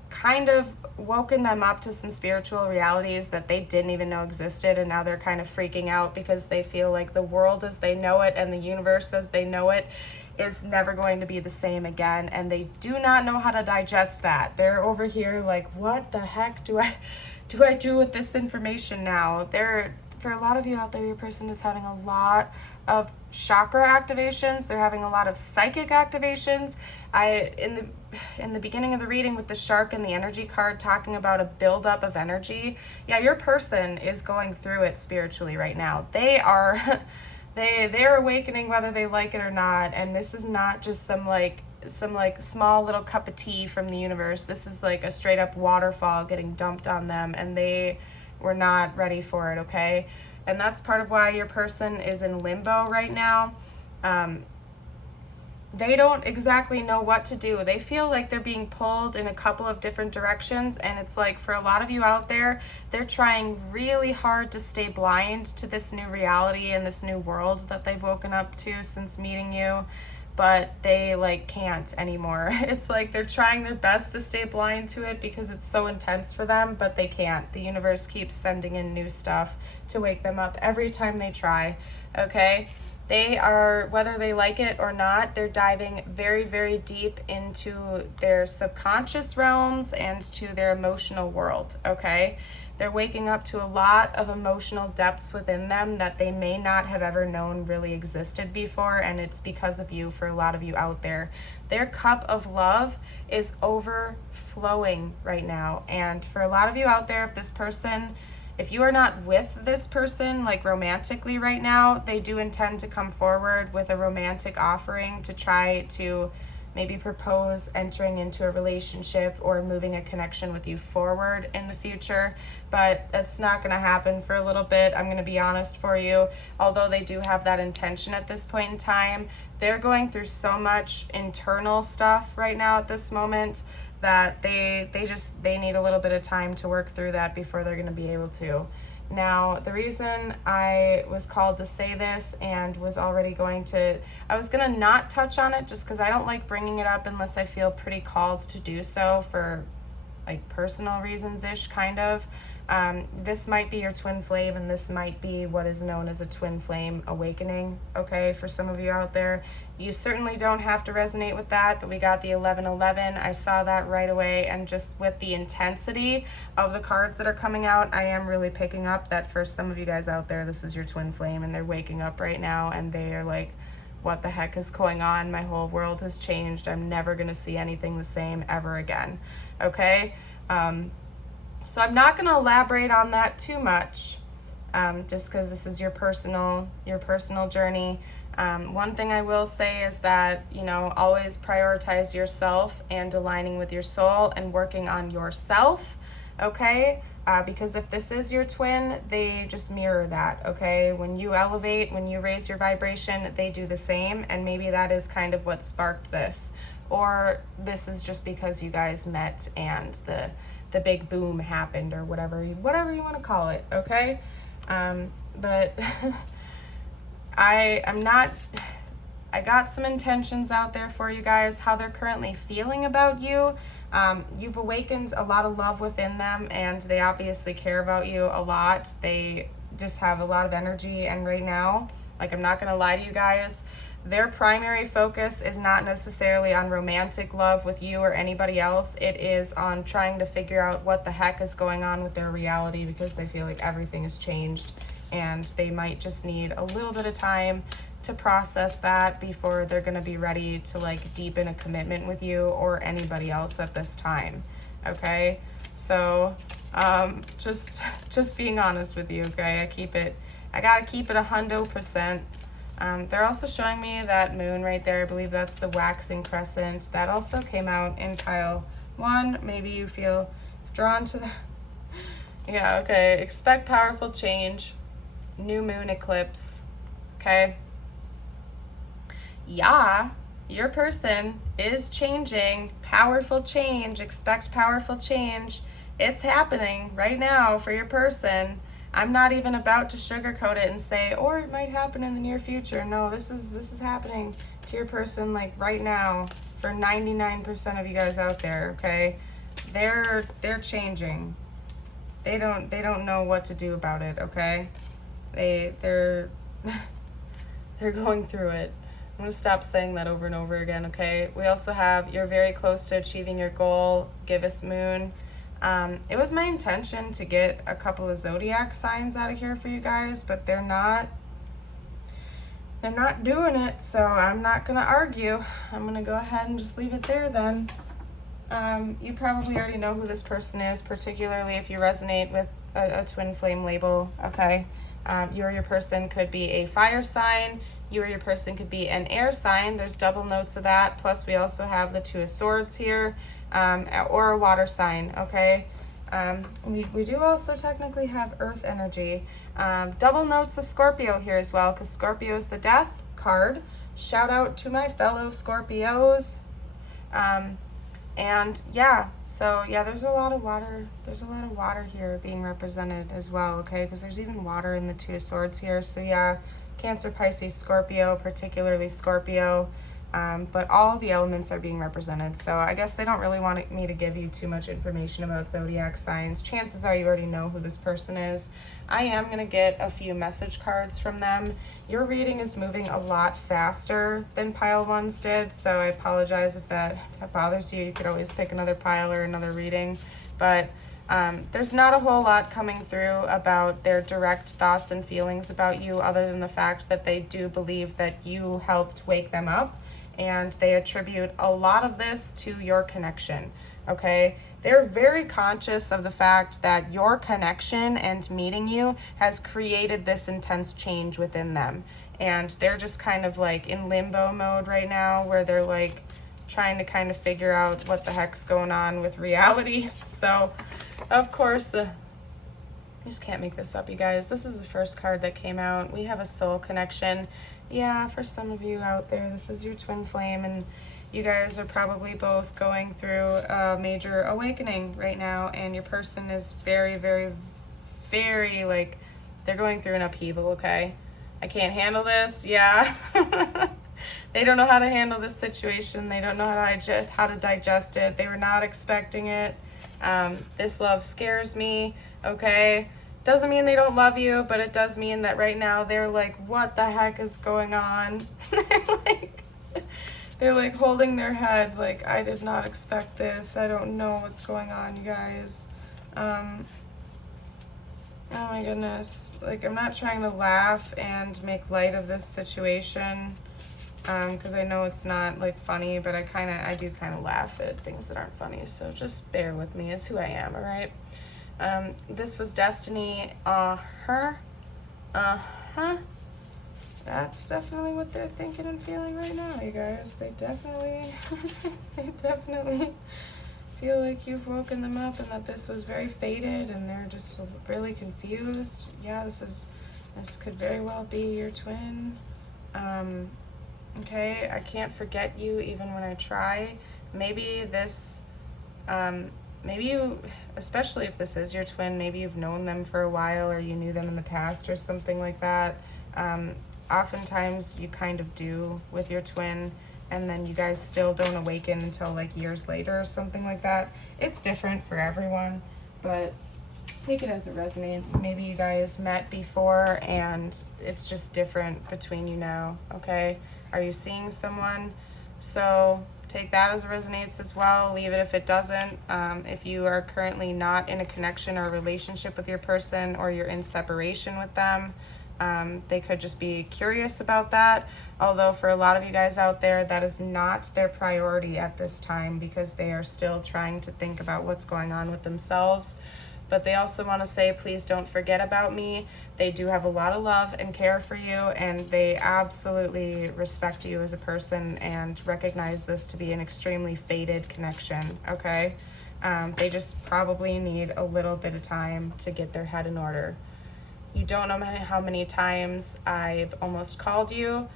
kind of woken them up to some spiritual realities that they didn't even know existed, and now they're kind of freaking out because they feel like the world as they know it and the universe as they know it is never going to be the same again, and they do not know how to digest that. They're over here like, what the heck do I do with this information now? For a lot of you out there, your person is having a lot of chakra activations. They're having a lot of psychic activations. In the beginning of the reading with the shark and the energy card talking about a buildup of energy, yeah, your person is going through it spiritually right now. They're awakening whether they like it or not, and this is not just some like some like small little cup of tea from the universe. This is like a straight up waterfall getting dumped on them, and they were not ready for it, okay? And that's part of why your person is in limbo right now. They don't exactly know what to do. They feel like they're being pulled in a couple of different directions, and it's like for a lot of you out there, they're trying really hard to stay blind to this new reality and this new world that they've woken up to since meeting you, but they like can't anymore. It's like they're trying their best to stay blind to it because it's so intense for them, but they can't. The universe keeps sending in new stuff to wake them up every time they try, okay? They are, whether they like it or not, they're diving very, very deep into their subconscious realms and to their emotional world, okay? They're waking up to a lot of emotional depths within them that they may not have ever known really existed before, and it's because of you for a lot of you out there. Their cup of love is overflowing right now, and for a lot of you out there, if you are not with this person, like romantically right now, they do intend to come forward with a romantic offering to try to maybe propose entering into a relationship or moving a connection with you forward in the future. But that's not going to happen for a little bit. I'm going to be honest for you. Although they do have that intention at this point in time, they're going through so much internal stuff right now at this moment that they need a little bit of time to work through that before they're going to be able to. Now, the reason I was called to say this and was already I was going to not touch on it just because I don't like bringing it up unless I feel pretty called to do so for like personal reasons-ish, kind of. This might be your twin flame, and this might be what is known as a twin flame awakening, okay, for some of you out there. You certainly don't have to resonate with that, but we got the 1111. I saw that right away, and just with the intensity of the cards that are coming out, I am really picking up that for some of you guys out there, this is your twin flame, and they're waking up right now, and they are like, what the heck is going on? My whole world has changed. I'm never going to see anything the same ever again, okay? So I'm not going to elaborate on that too much, just because this is your personal journey. One thing I will say is that, always prioritize yourself and aligning with your soul and working on yourself, okay? Because if this is your twin, they just mirror that, okay? When you elevate, when you raise your vibration, they do the same, and maybe that is kind of what sparked this. Or this is just because you guys met and the big boom happened, or whatever you want to call it, okay? But I got some intentions out there for you guys, how they're currently feeling about you. You've awakened a lot of love within them, and they obviously care about you a lot. They just have a lot of energy, and right now, like, I'm not going to lie to you guys, their primary focus is not necessarily on romantic love with you or anybody else. It is on trying to figure out what the heck is going on with their reality, because they feel like everything has changed, and they might just need a little bit of time to process that before they're going to be ready to like deepen a commitment with you or anybody else at this time, okay? So just being honest with you, okay? I gotta keep it 100%. They're also showing me that moon right there. I believe that's the waxing crescent. That also came out in pile 1. Maybe you feel drawn to that. Yeah, okay. Expect powerful change. New moon eclipse. Okay. Yeah, your person is changing. Powerful change. Expect powerful change. It's happening right now for your person. I'm not even about to sugarcoat it and say, or it might happen in the near future. No, this is happening to your person like right now for 99% of you guys out there, okay? They're changing. They don't know what to do about it, okay? They're going through it. I'm gonna stop saying that over and over again, okay? We also have, you're very close to achieving your goal, give us moon. It was my intention to get a couple of zodiac signs out of here for you guys, but they're not doing it, so I'm not gonna argue. I'm gonna go ahead and just leave it there then. You probably already know who this person is, particularly if you resonate with a twin flame label, okay? You or your person could be a fire sign, you or your person could be an air sign. There's double notes of that. Plus we also have the Two of Swords here, or a water sign, okay? We do also technically have earth energy. Double notes of Scorpio here as well, because Scorpio is the death card. Shout out to my fellow Scorpios. And yeah, so yeah, there's a lot of water. There's a lot of water here being represented as well, okay? Because there's even water in the Two of Swords here. So yeah, Cancer, Pisces, Scorpio, particularly Scorpio. But all the elements are being represented. So I guess they don't really want me to give you too much information about zodiac signs. Chances are you already know who this person is. I am going to get a few message cards from them. Your reading is moving a lot faster than pile ones did, so I apologize if that bothers you. You could always pick another pile or another reading. But there's not a whole lot coming through about their direct thoughts and feelings about you, other than the fact that they do believe that you helped wake them up. And they attribute a lot of this to your connection, okay? They're very conscious of the fact that your connection and meeting you has created this intense change within them. And they're just kind of like in limbo mode right now, where they're like trying to kind of figure out what the heck's going on with reality. So, of course, I just can't make this up, you guys. This is the first card that came out. We have a soul connection. Yeah, for some of you out there, this is your twin flame, and you guys are probably both going through a major awakening right now, and your person is very, very, very, like, they're going through an upheaval, okay? I can't handle this, yeah. They don't know how to handle this situation. They don't know how to digest it. They were not expecting it. This love scares me, okay? Doesn't mean they don't love you, but it does mean that right now they're like, what the heck is going on? they're like holding their head like, I did not expect this. I don't know what's going on, you guys. Oh my goodness. Like, I'm not trying to laugh and make light of this situation, because I know it's not like funny, but I do kind of laugh at things that aren't funny. So just bear with me. It's who I am, all right? This was destiny. That's definitely what they're thinking and feeling right now, you guys. They definitely feel like you've woken them up, and that this was very fated, and they're just really confused. Yeah, this could very well be your twin. Okay, I can't forget you even when I try. Maybe this, maybe you, especially if this is your twin, maybe you've known them for a while, or you knew them in the past or something like that. Oftentimes you kind of do with your twin, and then you guys still don't awaken until like years later or something like that. It's different for everyone, but take it as it resonates. Maybe you guys met before and it's just different between you now, okay? Are you seeing someone? So take that as it resonates as well. Leave it if it doesn't. If you are currently not in a connection or a relationship with your person, or you're in separation with them, they could just be curious about that. Although for a lot of you guys out there, that is not their priority at this time, because they are still trying to think about what's going on with themselves. But they also want to say, please don't forget about me. They do have a lot of love and care for you, and they absolutely respect you as a person and recognize this to be an extremely fated connection, okay? They just probably need a little bit of time to get their head in order. You don't know how many times I've almost called you,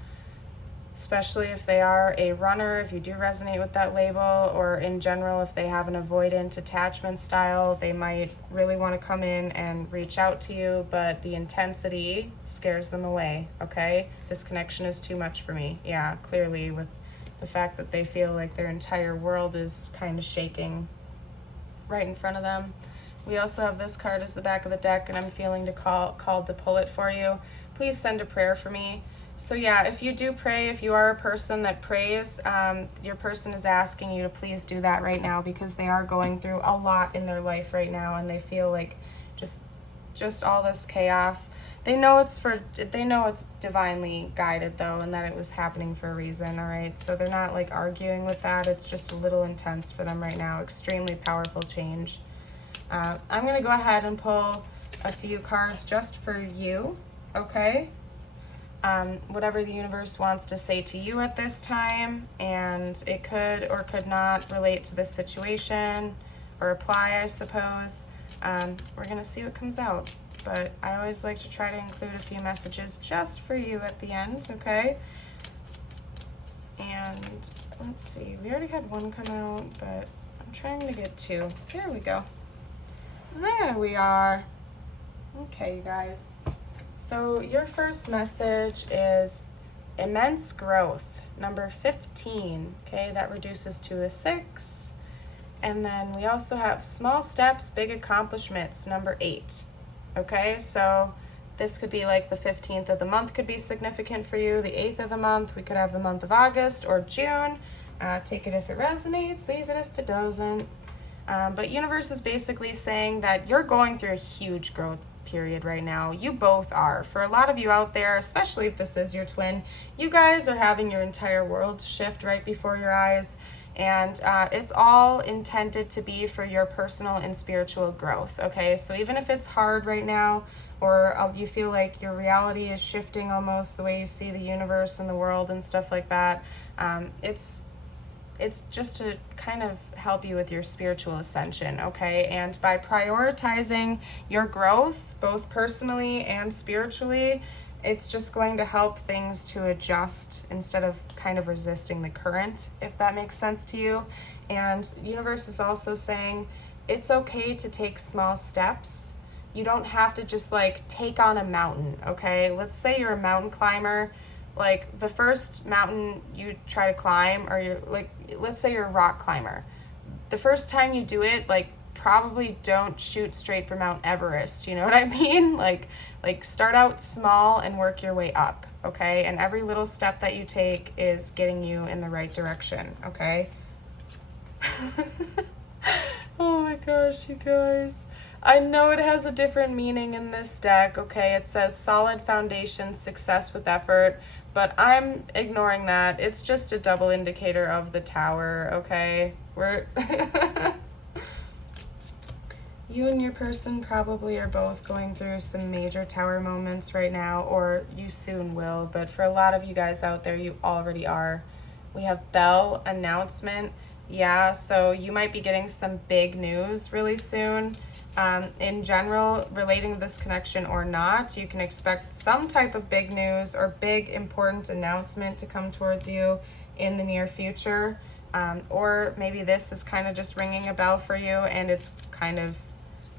especially if they are a runner, if you do resonate with that label, or in general, if they have an avoidant attachment style, they might really want to come in and reach out to you, but the intensity scares them away, okay? This connection is too much for me. Yeah, clearly, with the fact that they feel like their entire world is kind of shaking right in front of them. We also have this card as the back of the deck, and I'm feeling called to pull it for you. Please send a prayer for me. So yeah, if you do pray, if you are a person that prays, your person is asking you to please do that right now, because they are going through a lot in their life right now, and they feel like just all this chaos. They know it's divinely guided though, and that it was happening for a reason, all right? So they're not like arguing with that. It's just a little intense for them right now. Extremely powerful change. I'm gonna go ahead and pull a few cards just for you, okay? whatever the universe wants to say to you at this time, and it could or could not relate to this situation or apply, I suppose. We're going to see what comes out, but I always like to try to include a few messages just for you at the end, okay? And let's see, we already had one come out, but I'm trying to get two. There we go. There we are. Okay, you guys. So your first message is immense growth, number 15, okay? That reduces to a 6. And then we also have small steps, big accomplishments, number 8, okay? So this could be like the 15th of the month could be significant for you. The 8th of the month, we could have the month of August or June. Take it if it resonates, leave it if it doesn't. But universe is basically saying that you're going through a huge growth period right now. You both are. For a lot of you out there, especially if this is your twin, you guys are having your entire world shift right before your eyes. And it's all intended to be for your personal and spiritual growth, okay? So even if it's hard right now, or you feel like your reality is shifting almost the way you see the universe and the world and stuff like that, it's just to kind of help you with your spiritual ascension, okay? And by prioritizing your growth, both personally and spiritually, it's just going to help things to adjust instead of kind of resisting the current, if that makes sense to you. And the universe is also saying it's okay to take small steps. You don't have to just like take on a mountain, okay? Let's say you're a mountain climber. Like the first mountain you try to climb, or you're like, let's say you're a rock climber. The first time you do it, like probably don't shoot straight for Mount Everest, you know what I mean? Like start out small and work your way up, okay? And every little step that you take is getting you in the right direction, okay? Oh my gosh, you guys. I know it has a different meaning in this deck, okay? It says solid foundation, success with effort, but I'm ignoring that. It's just a double indicator of the tower, okay? You and your person probably are both going through some major tower moments right now, or you soon will, but for a lot of you guys out there, you already are. We have bell, announcement. Yeah, so you might be getting some big news really soon. In general, relating to this connection or not, you can expect some type of big news or big important announcement to come towards you in the near future. Or maybe this is kind of just ringing a bell for you and it's kind of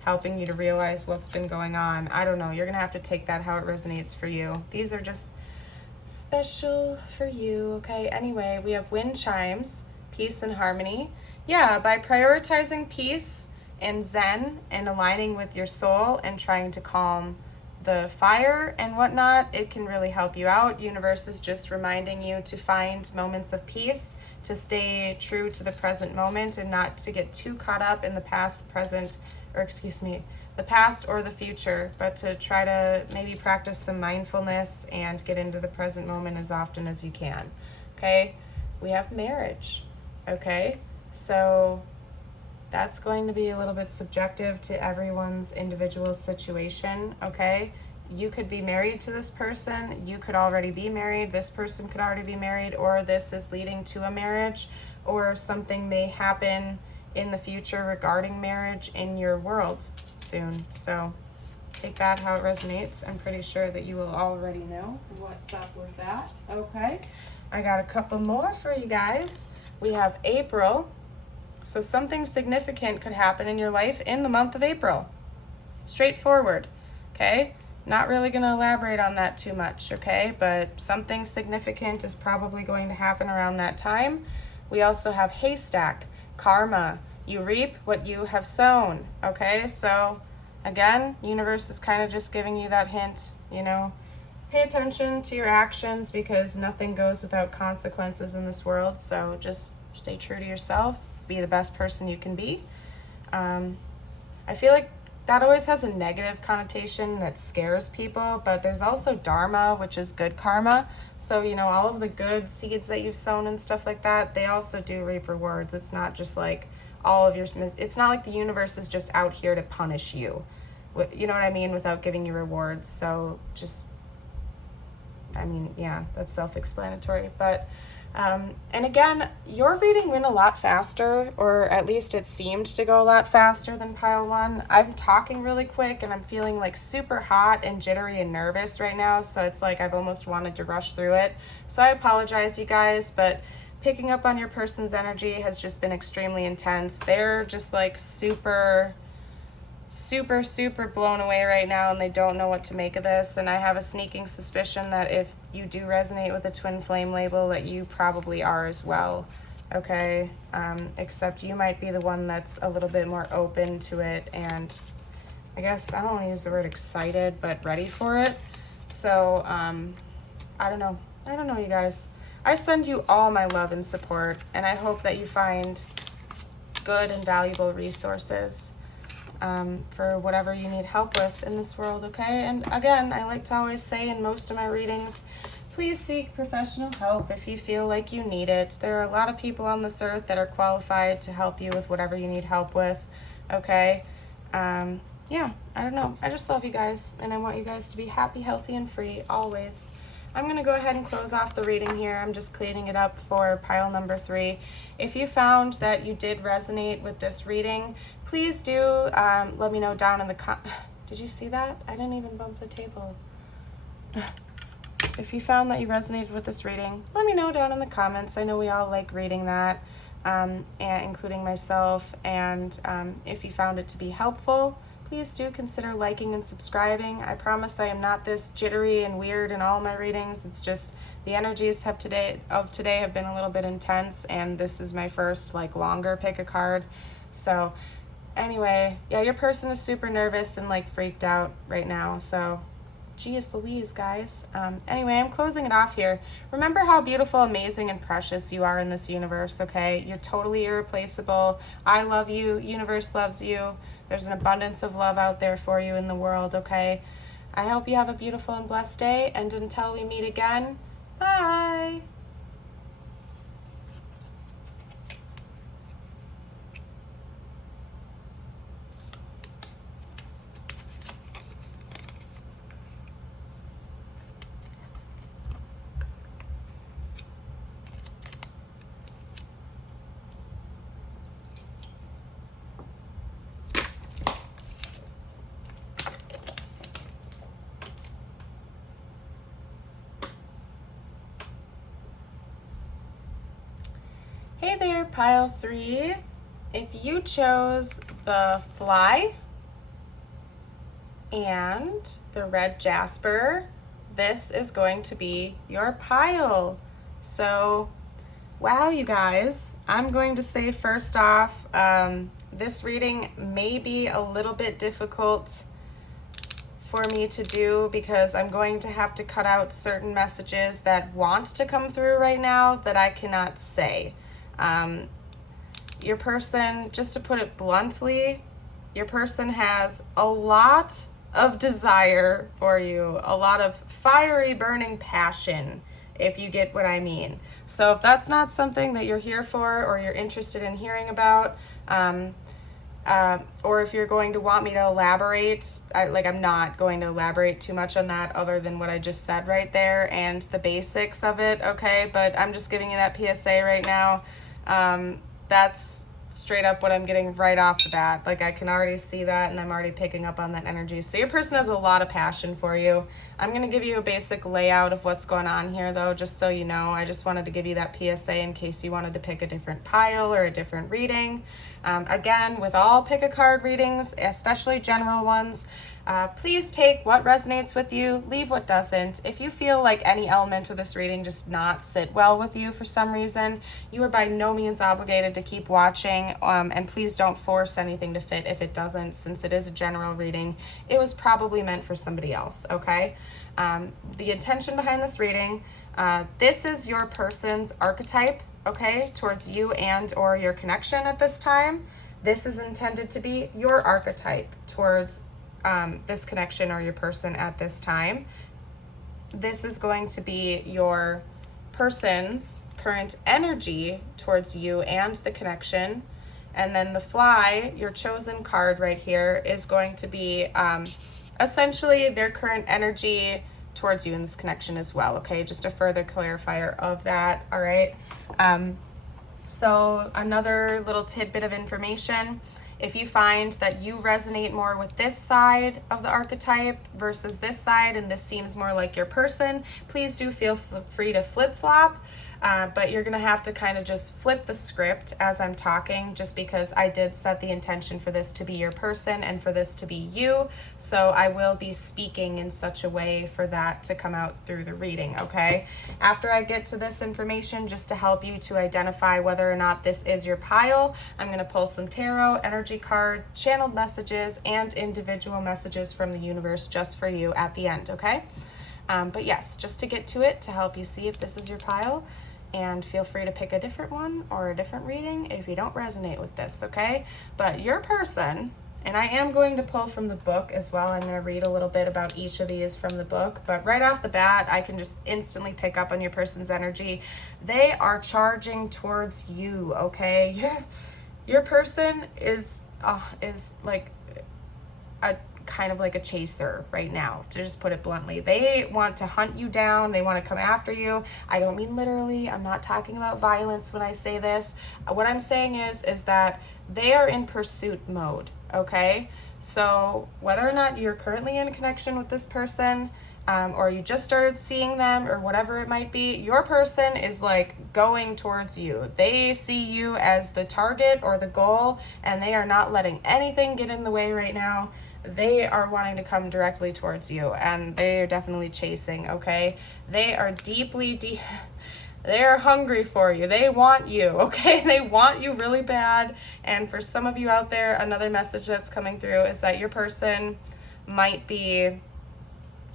helping you to realize what's been going on. I don't know. You're going to have to take that how it resonates for you. These are just special for you, okay? Anyway, we have wind chimes, peace and harmony. Yeah, by prioritizing peace and zen and aligning with your soul and trying to calm the fire and whatnot, it can really help you out. Universe is just reminding you to find moments of peace, to stay true to the present moment and not to get too caught up in the past, the past or the future, but to try to maybe practice some mindfulness and get into the present moment as often as you can, okay? We have marriage, okay? So that's going to be a little bit subjective to everyone's individual situation, okay? You could be married to this person, you could already be married, this person could already be married, or this is leading to a marriage, or something may happen in the future regarding marriage in your world soon. So take that how it resonates. I'm pretty sure that you will already know what's up with that, okay? I got a couple more for you guys. We have April. So something significant could happen in your life in the month of April. Straightforward, okay? Not really going to elaborate on that too much, okay? But something significant is probably going to happen around that time. We also have haystack, karma. You reap what you have sown, okay? So again, universe is kind of just giving you that hint, you know? Pay attention to your actions because nothing goes without consequences in this world. So just stay true to yourself. Be the best person you can be. I feel like that always has a negative connotation that scares people, but there's also dharma, which is good karma. So, you know, all of the good seeds that you've sown and stuff like that, they also do reap rewards. It's not just like all of your, it's not like the universe is just out here to punish you. You know what I mean? Without giving you rewards. So just I mean, yeah, that's self-explanatory. But, and again, your reading went a lot faster, or at least it seemed to go a lot faster than pile one. I'm talking really quick and I'm feeling like super hot and jittery and nervous right now. So it's like I've almost wanted to rush through it. So I apologize, you guys, but picking up on your person's energy has just been extremely intense. They're just like super blown away right now, and they don't know what to make of this. And I have a sneaking suspicion that if you do resonate with the twin flame label, that you probably are as well. Okay, except you might be the one that's a little bit more open to it, and I guess I don't want to use the word excited, but ready for it. So I don't know, you guys. I send you all my love and support, and I hope that you find good and valuable resources for whatever you need help with in this world, okay? And again, I like to always say in most of my readings, please seek professional help if you feel like you need it. There are a lot of people on this earth that are qualified to help you with whatever you need help with, okay? Yeah, I don't know. I just love you guys, and I want you guys to be happy, healthy, and free always. I'm going to go ahead and close off the reading here. I'm just cleaning it up for pile number 3. If you found that you did resonate with this reading, please do let me know down in the Did you see that? I didn't even bump the table. If you found that you resonated with this reading, let me know down in the comments. I know we all like reading that, and including myself. And if you found it to be helpful, please do consider liking and subscribing. I promise I am not this jittery and weird in all my readings. It's just the energies of today have been a little bit intense, and this is my first like longer pick a card. So anyway, yeah, your person is super nervous and like freaked out right now. So geez Louise, guys. Anyway, I'm closing it off here. Remember how beautiful, amazing, and precious you are in this universe, okay? You're totally irreplaceable. I love you. Universe loves you. There's an abundance of love out there for you in the world, okay? I hope you have a beautiful and blessed day, and until we meet again, bye! Hey there, pile 3. If you chose the fly and the red jasper, this is going to be your pile. So, wow, you guys, I'm going to say first off, this reading may be a little bit difficult for me to do because I'm going to have to cut out certain messages that want to come through right now that I cannot say. Your person, just to put it bluntly, your person has a lot of desire for you, a lot of fiery burning passion, if you get what I mean. So if that's not something that you're here for or you're interested in hearing about, or if you're going to want me to elaborate, I'm not going to elaborate too much on that other than what I just said right there and the basics of it, okay? But I'm just giving you that PSA right now. That's straight up what I'm getting right off the bat. Like, I can already see that, and I'm already picking up on that energy. So your person has a lot of passion for you. I'm going to give you a basic layout of what's going on here, though, just so you know. I just wanted to give you that PSA in case you wanted to pick a different pile or a different reading. Again, with all pick-a-card readings, especially general ones, please take what resonates with you, leave what doesn't. If you feel like any element of this reading just not sit well with you for some reason, you are by no means obligated to keep watching, and please don't force anything to fit if it doesn't, since it is a general reading. It was probably meant for somebody else, okay? The intention behind this reading, this is your person's archetype, okay, towards you and or your connection at this time. This is intended to be your archetype towards this connection or your person at this time. This is going to be your person's current energy towards you and the connection. And then the fly, your chosen card right here, is going to be essentially their current energy towards you in this connection as well, okay? Just a further clarifier of that, all right? So another little tidbit of information, if you find that you resonate more with this side of the archetype versus this side, and this seems more like your person, please do feel free to flip-flop. But you're gonna have to kind of just flip the script as I'm talking, just because I did set the intention for this to be your person and for this to be you. So I will be speaking in such a way for that to come out through the reading, okay? After I get to this information, just to help you to identify whether or not this is your pile, I'm gonna pull some tarot, energy card, channeled messages, and individual messages from the universe just for you at the end, okay? But yes, just to get to it, to help you see if this is your pile, and feel free to pick a different one or a different reading if you don't resonate with this, okay? But your person, and I am going to pull from the book as well. I'm going to read a little bit about each of these from the book, but right off the bat, I can just instantly pick up on your person's energy. They are charging towards you, okay? Your person is like a kind of like a chaser right now, to just put it bluntly. They want to hunt you down. They want to come after you. I don't mean literally. I'm not talking about violence when I say this. What I'm saying is that they are in pursuit mode, okay? So whether or not you're currently in connection with this person, or you just started seeing them, or whatever it might be, your person is like going towards you. They see you as the target or the goal, and they are not letting anything get in the way right now. They are wanting to come directly towards you, and they are definitely chasing, okay? They are they are hungry for you. They want you, okay? They want you really bad. And for some of you out there, another message that's coming through is that your person might be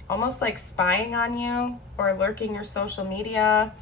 almost like spying on you or lurking your social media.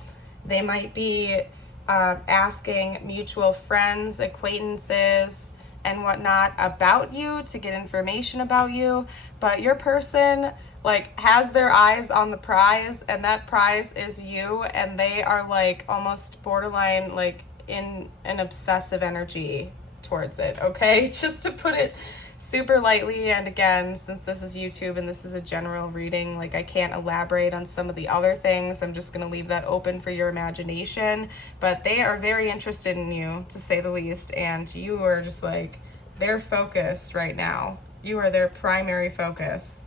They might be asking mutual friends, acquaintances, and whatnot about you to get information about you, but your person like has their eyes on the prize, and that prize is you, and they are like almost borderline like in an obsessive energy towards it, okay? Just to put it super lightly. And again, since this is YouTube and this is a general reading, like I can't elaborate on some of the other things. I'm just going to leave that open for your imagination, but they are very interested in you, to say the least, and you are just like their focus right now. You are their primary focus,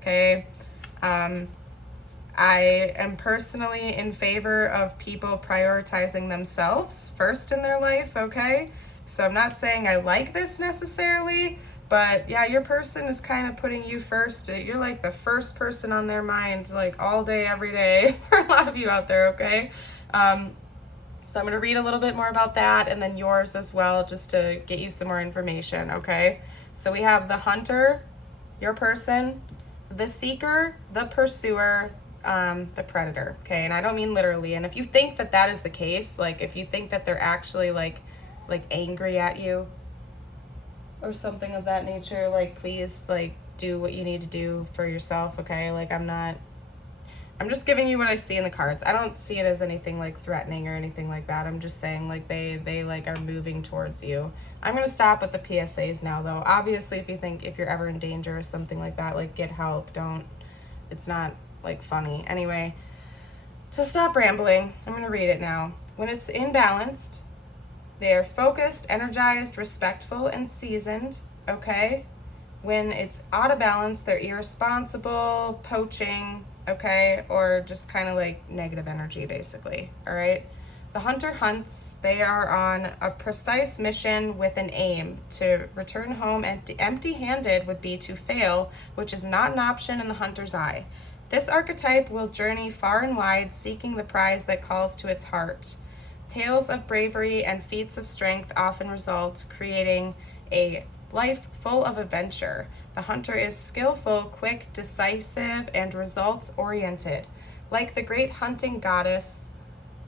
okay? I am personally in favor of people prioritizing themselves first in their life, okay? So I'm not saying I like this necessarily, but yeah, your person is kind of putting you first. You're like the first person on their mind, like all day, every day, for a lot of you out there, okay? So I'm going to read a little bit more about that, and then yours as well, just to get you some more information, okay? So we have the hunter, your person, the seeker, the pursuer, the predator, okay? And I don't mean literally. And if you think that that is the case, like if you think that they're actually like angry at you or something of that nature, like please like do what you need to do for yourself, okay? Like I'm just giving you what I see in the cards. I don't see it as anything like threatening or anything like that. I'm just saying like they like are moving towards you. I'm going to stop with the PSAs now though. Obviously, if you're ever in danger or something like that, like get help. It's not like funny. Anyway, to stop rambling, I'm going to read it now. When it's imbalanced, they are focused, energized, respectful, and seasoned, okay? When it's out of balance, they're irresponsible, poaching, okay? Or just kind of like negative energy, basically, all right? The hunter hunts. They are on a precise mission with an aim. To return home empty-handed would be to fail, which is not an option in the hunter's eye. This archetype will journey far and wide, seeking the prize that calls to its heart. Tales of bravery and feats of strength often result, creating a life full of adventure. The hunter is skillful, quick, decisive, and results-oriented. Like the great hunting goddess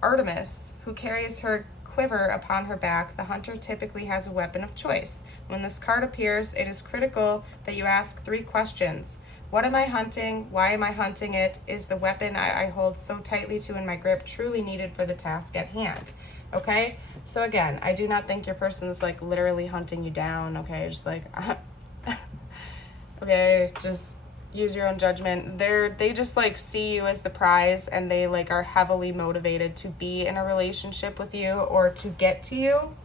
Artemis, who carries her quiver upon her back, the hunter typically has a weapon of choice. When this card appears, it is critical that you ask 3 questions. What am I hunting? Why am I hunting it? Is the weapon I hold so tightly to in my grip truly needed for the task at hand? Okay? So again, I do not think your person is like literally hunting you down, okay? Just like, okay, just use your own judgment. They just like see you as the prize, and they like are heavily motivated to be in a relationship with you or to get to you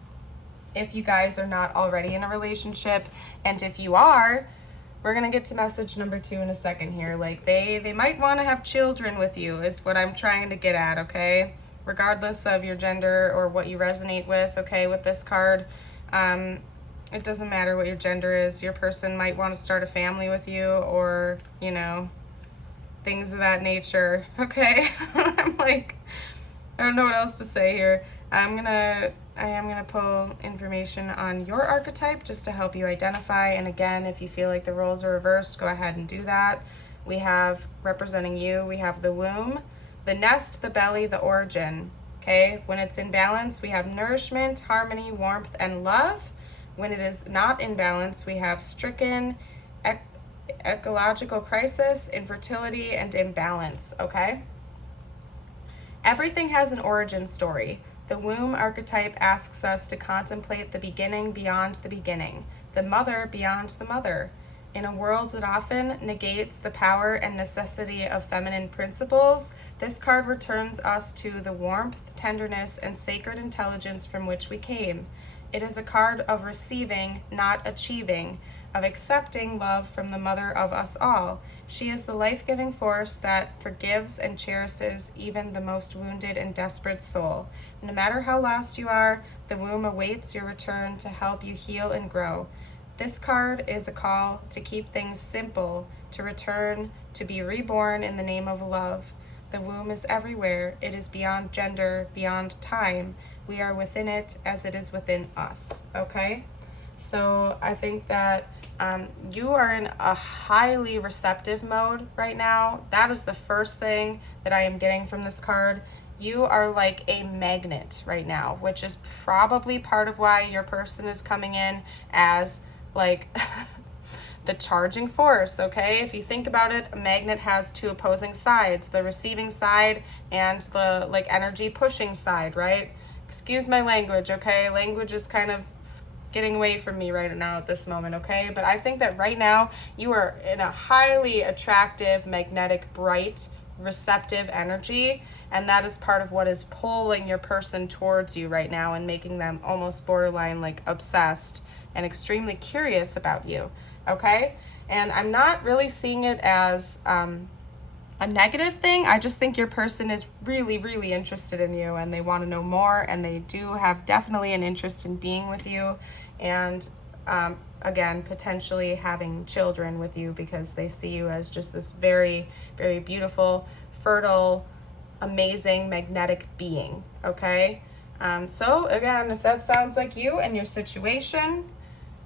if you guys are not already in a relationship. And if you are, we're gonna get to message number 2 in a second here. Like they might want to have children with you is what I'm trying to get at, okay? Regardless of your gender or what you resonate with, okay, with this card. It doesn't matter what your gender is. Your person might want to start a family with you, or, you know, things of that nature, okay? I'm like, I don't know what else to say here. I am gonna pull information on your archetype just to help you identify. And again, if you feel like the roles are reversed, go ahead and do that. We have, representing you, we have the womb, the nest, the belly, the origin, okay? When it's in balance, we have nourishment, harmony, warmth, and love. When it is not in balance, we have stricken, ecological crisis, infertility, and imbalance, okay? Everything has an origin story. The womb archetype asks us to contemplate the beginning beyond the beginning, the mother beyond the mother. In a world that often negates the power and necessity of feminine principles, this card returns us to the warmth, tenderness, and sacred intelligence from which we came. It is a card of receiving, not achieving, of accepting love from the mother of us all. She is the life-giving force that forgives and cherishes even the most wounded and desperate soul. No matter how lost you are, the womb awaits your return to help you heal and grow. This card is a call to keep things simple, to return, to be reborn in the name of love. The womb is everywhere. It is beyond gender, beyond time. We are within it as it is within us, okay? So I think that you are in a highly receptive mode right now. That is the first thing that I am getting from this card. You are like a magnet right now, which is probably part of why your person is coming in as like the charging force, okay? If you think about it, a magnet has 2 opposing sides, the receiving side and the like energy pushing side, right? Excuse my language, okay? Language is kind of getting away from me right now at this moment, okay? But I think that right now you are in a highly attractive, magnetic, bright, receptive energy, and that is part of what is pulling your person towards you right now and making them almost borderline like obsessed and extremely curious about you, okay? And I'm not really seeing it as a negative thing. I just think your person is really, really interested in you, and they want to know more, and they do have definitely an interest in being with you, and again, potentially having children with you, because they see you as just this very, very beautiful, fertile, amazing, magnetic being, okay? So again, if that sounds like you and your situation,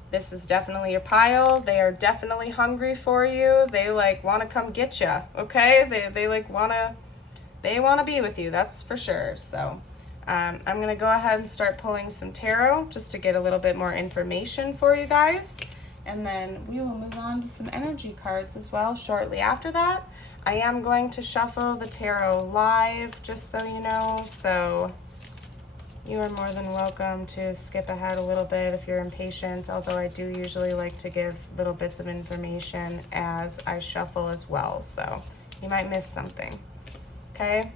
this is definitely your pile. They are definitely hungry for you. They like want to come get you, okay? They like want to be with you, that's for sure. So I'm going to go ahead and start pulling some tarot just to get a little bit more information for you guys. And then we will move on to some energy cards as well shortly after that. I am going to shuffle the tarot live, just so you know. So you are more than welcome to skip ahead a little bit if you're impatient, although I do usually like to give little bits of information as I shuffle as well, so you might miss something, okay?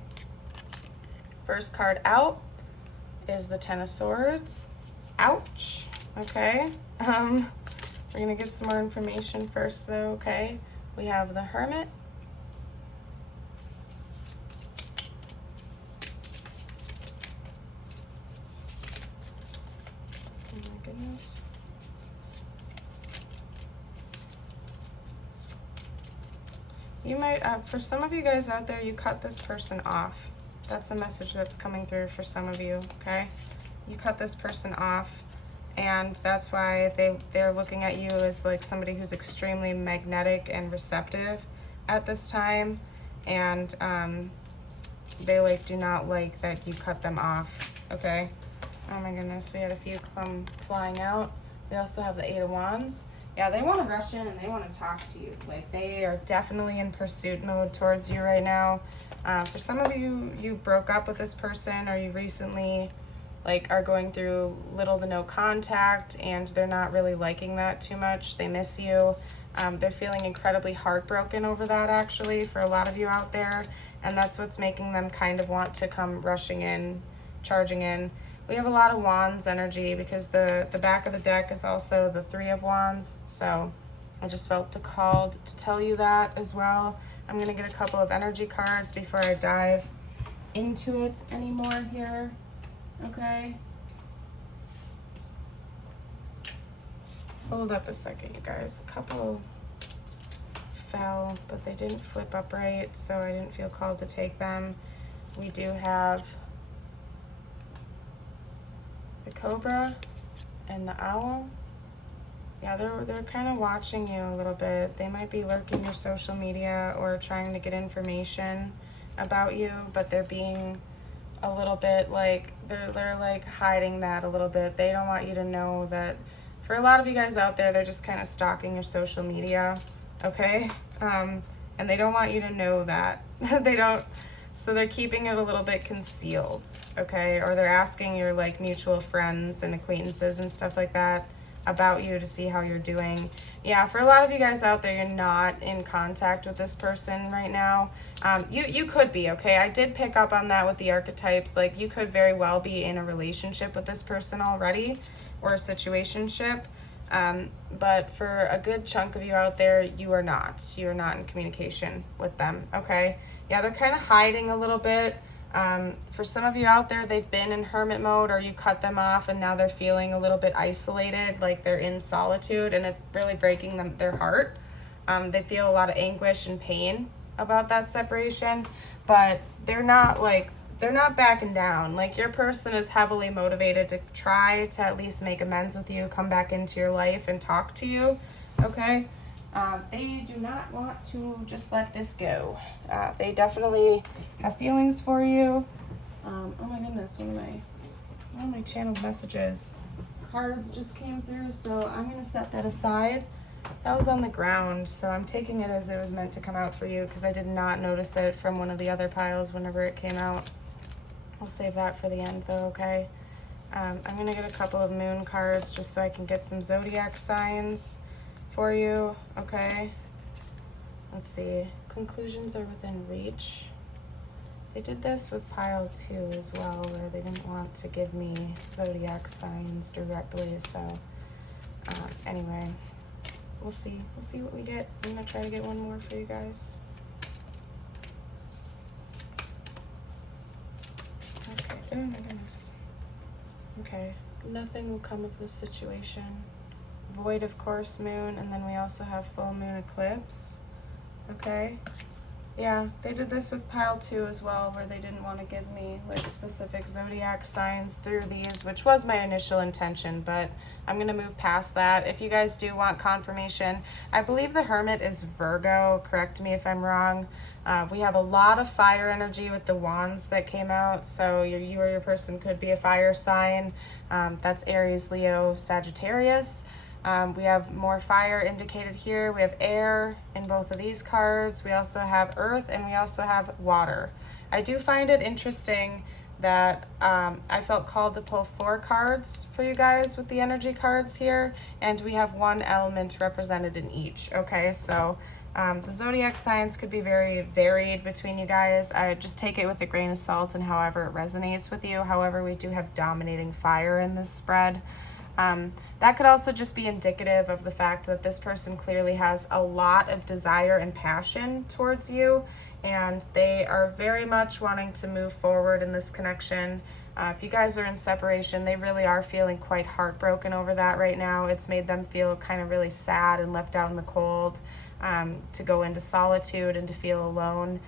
First card out is the Ten of Swords. Ouch, okay? We're gonna get some more information first though, okay? We have the Hermit. You might, for some of you guys out there, you cut this person off. That's a message that's coming through for some of you, okay? You cut this person off, and that's why they're looking at you as like somebody who's extremely magnetic and receptive at this time, and they like do not like that you cut them off, okay? Oh my goodness, we had a few come flying out. We also have the Eight of Wands. Yeah, they want to rush in and they want to talk to you. Like, they are definitely in pursuit mode towards you right now. For some of you, you broke up with this person, or you recently like are going through little to no contact, and they're not really liking that too much. They miss you. They're feeling incredibly heartbroken over that, actually, for a lot of you out there. And that's what's making them kind of want to come rushing in, charging in. We have a lot of Wands energy because the back of the deck is also the Three of Wands. So I just felt called to tell you that as well. I'm going to get a couple of energy cards before I dive into it anymore here. Okay. Hold up a second, you guys. A couple fell, but they didn't flip upright, so I didn't feel called to take them. We do have the Cobra and the Owl. Yeah, they're kind of watching you a little bit. They might be lurking your social media or trying to get information about you, but they're being a little bit like, they're like hiding that a little bit. They don't want you to know that. For a lot of you guys out there, they're just kind of stalking your social media, okay? And they don't want you to know that. They don't, so they're keeping it a little bit concealed, okay? Or they're asking your like mutual friends and acquaintances and stuff like that about you to see how you're doing. Yeah, for a lot of you guys out there, you're not in contact with this person right now. You could be, okay? I did pick up on that with the archetypes. Like, you could very well be in a relationship with this person already, or a situationship. But for a good chunk of you out there, you are not. You are not in communication with them, okay? Yeah, they're kind of hiding a little bit. For some of you out there, they've been in hermit mode, or you cut them off and now they're feeling a little bit isolated, like they're in solitude, and it's really breaking their heart. They feel a lot of anguish and pain about that separation, but they're not backing down. Like, your person is heavily motivated to try to at least make amends with you, come back into your life and talk to you, okay? They do not want to just let this go. They definitely have feelings for you. Oh my goodness, one of my channel messages cards just came through, so I'm gonna set that aside. That was on the ground, so I'm taking it as it was meant to come out for you, because I did not notice it from one of the other piles whenever it came out. I'll save that for the end though, okay? I'm gonna get a couple of moon cards just so I can get some zodiac signs for you, okay? Let's see. Conclusions are within reach. They did this with pile 2 as well, where they didn't want to give me zodiac signs directly, so anyway, we'll see. We'll see what we get. I'm gonna try to get one more for you guys. Okay, oh my goodness. Okay, nothing will come of this situation. Void, of course, moon, and then we also have full moon eclipse. Okay, yeah, they did this with pile 2 as well, where they didn't want to give me like specific zodiac signs through these, which was my initial intention, but I'm gonna move past that. If you guys do want confirmation, I believe the Hermit is Virgo, correct me if I'm wrong. We have a lot of fire energy with the wands that came out, so you or your person could be a fire sign. That's Aries, Leo, Sagittarius. We have more fire indicated here. We have air in both of these cards. We also have earth, and we also have water. I do find it interesting that I felt called to pull 4 cards for you guys with the energy cards here, and we have one element represented in each. Okay, so the zodiac signs could be very varied between you guys. I just take it with a grain of salt and however it resonates with you. However, we do have dominating fire in this spread. That could also just be indicative of the fact that this person clearly has a lot of desire and passion towards you, and they are very much wanting to move forward in this connection. If you guys are in separation, they really are feeling quite heartbroken over that right now. It's made them feel kind of really sad and left out in the cold, to go into solitude and to feel alone.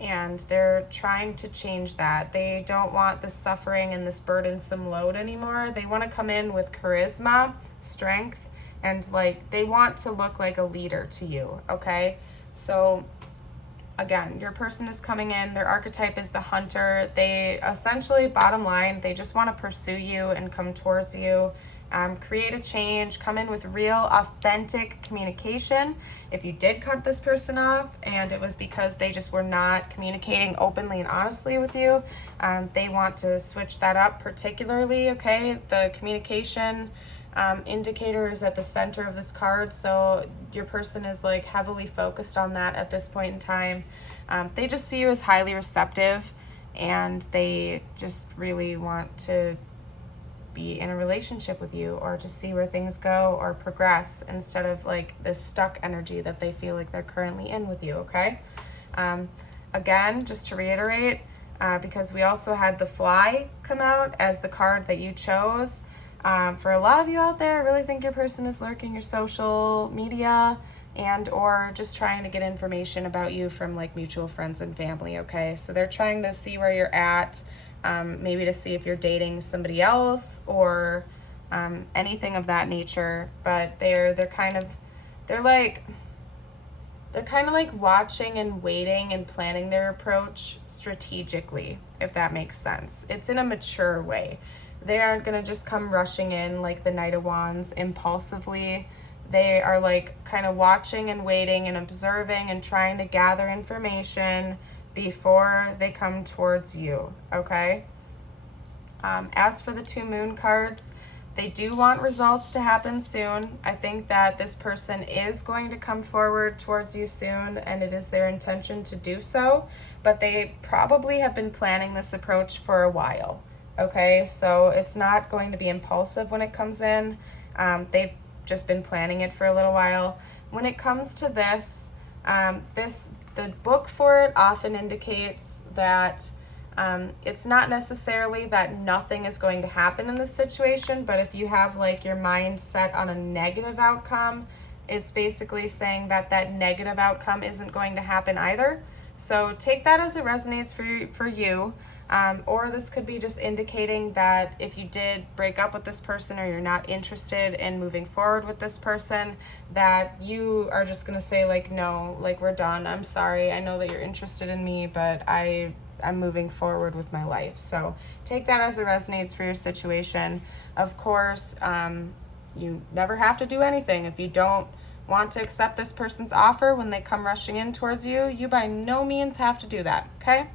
And they're trying to change that. They don't want this suffering and this burdensome load anymore. They want to come in with charisma, strength, and like they want to look like a leader to you, okay? So again, your person is coming in, their archetype is the hunter. They essentially, bottom line, they just want to pursue you and come towards you. Create a change, come in with real, authentic communication. If you did cut this person off and it was because they just were not communicating openly and honestly with you, they want to switch that up particularly, okay? The communication indicator is at the center of this card, so your person is like heavily focused on that at this point in time. They just see you as highly receptive, and they just really want to be in a relationship with you, or to see where things go or progress, instead of like this stuck energy that they feel like they're currently in with you, okay? Again, just to reiterate, because we also had the Fly come out as the card that you chose. For a lot of you out there, I really think your person is lurking your social media and or just trying to get information about you from like mutual friends and family, okay? So they're trying to see where you're at, maybe to see if you're dating somebody else or anything of that nature. But they're kind of like watching and waiting and planning their approach strategically, if that makes sense. It's in a mature way. They aren't going to just come rushing in like the Knight of Wands impulsively. They are like kind of watching and waiting and observing and trying to gather information before they come towards you, okay? As for the 2 Moon cards, they do want results to happen soon. I think that this person is going to come forward towards you soon, and it is their intention to do so, but they probably have been planning this approach for a while, okay? So it's not going to be impulsive when it comes in. They've just been planning it for a little while. When it comes to this, the book for it often indicates that it's not necessarily that nothing is going to happen in this situation, but if you have like your mind set on a negative outcome, it's basically saying that that negative outcome isn't going to happen either. So take that as it resonates for you. Or this could be just indicating that if you did break up with this person, or you're not interested in moving forward with this person, that you are just going to say like, no, like we're done. I'm sorry. I know that you're interested in me, but I'm moving forward with my life. So take that as it resonates for your situation. Of course, you never have to do anything. If you don't want to accept this person's offer when they come rushing in towards you, you by no means have to do that, okay?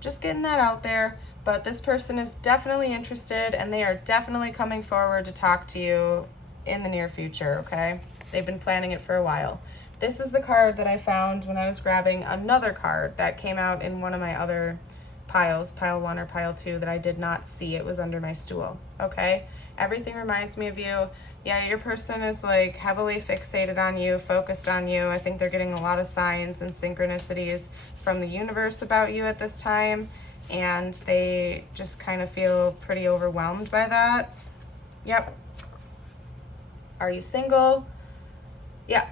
Just getting that out there, but this person is definitely interested, and they are definitely coming forward to talk to you in the near future, okay? They've been planning it for a while. This is the card that I found when I was grabbing another card that came out in one of my other piles, pile 1 or pile 2, that I did not see. It was under my stool, okay? Everything reminds me of you. Yeah, your person is like heavily fixated on you, focused on you. I think they're getting a lot of signs and synchronicities from the universe about you at this time, and they just kind of feel pretty overwhelmed by that. Yep. Are you single? Yeah.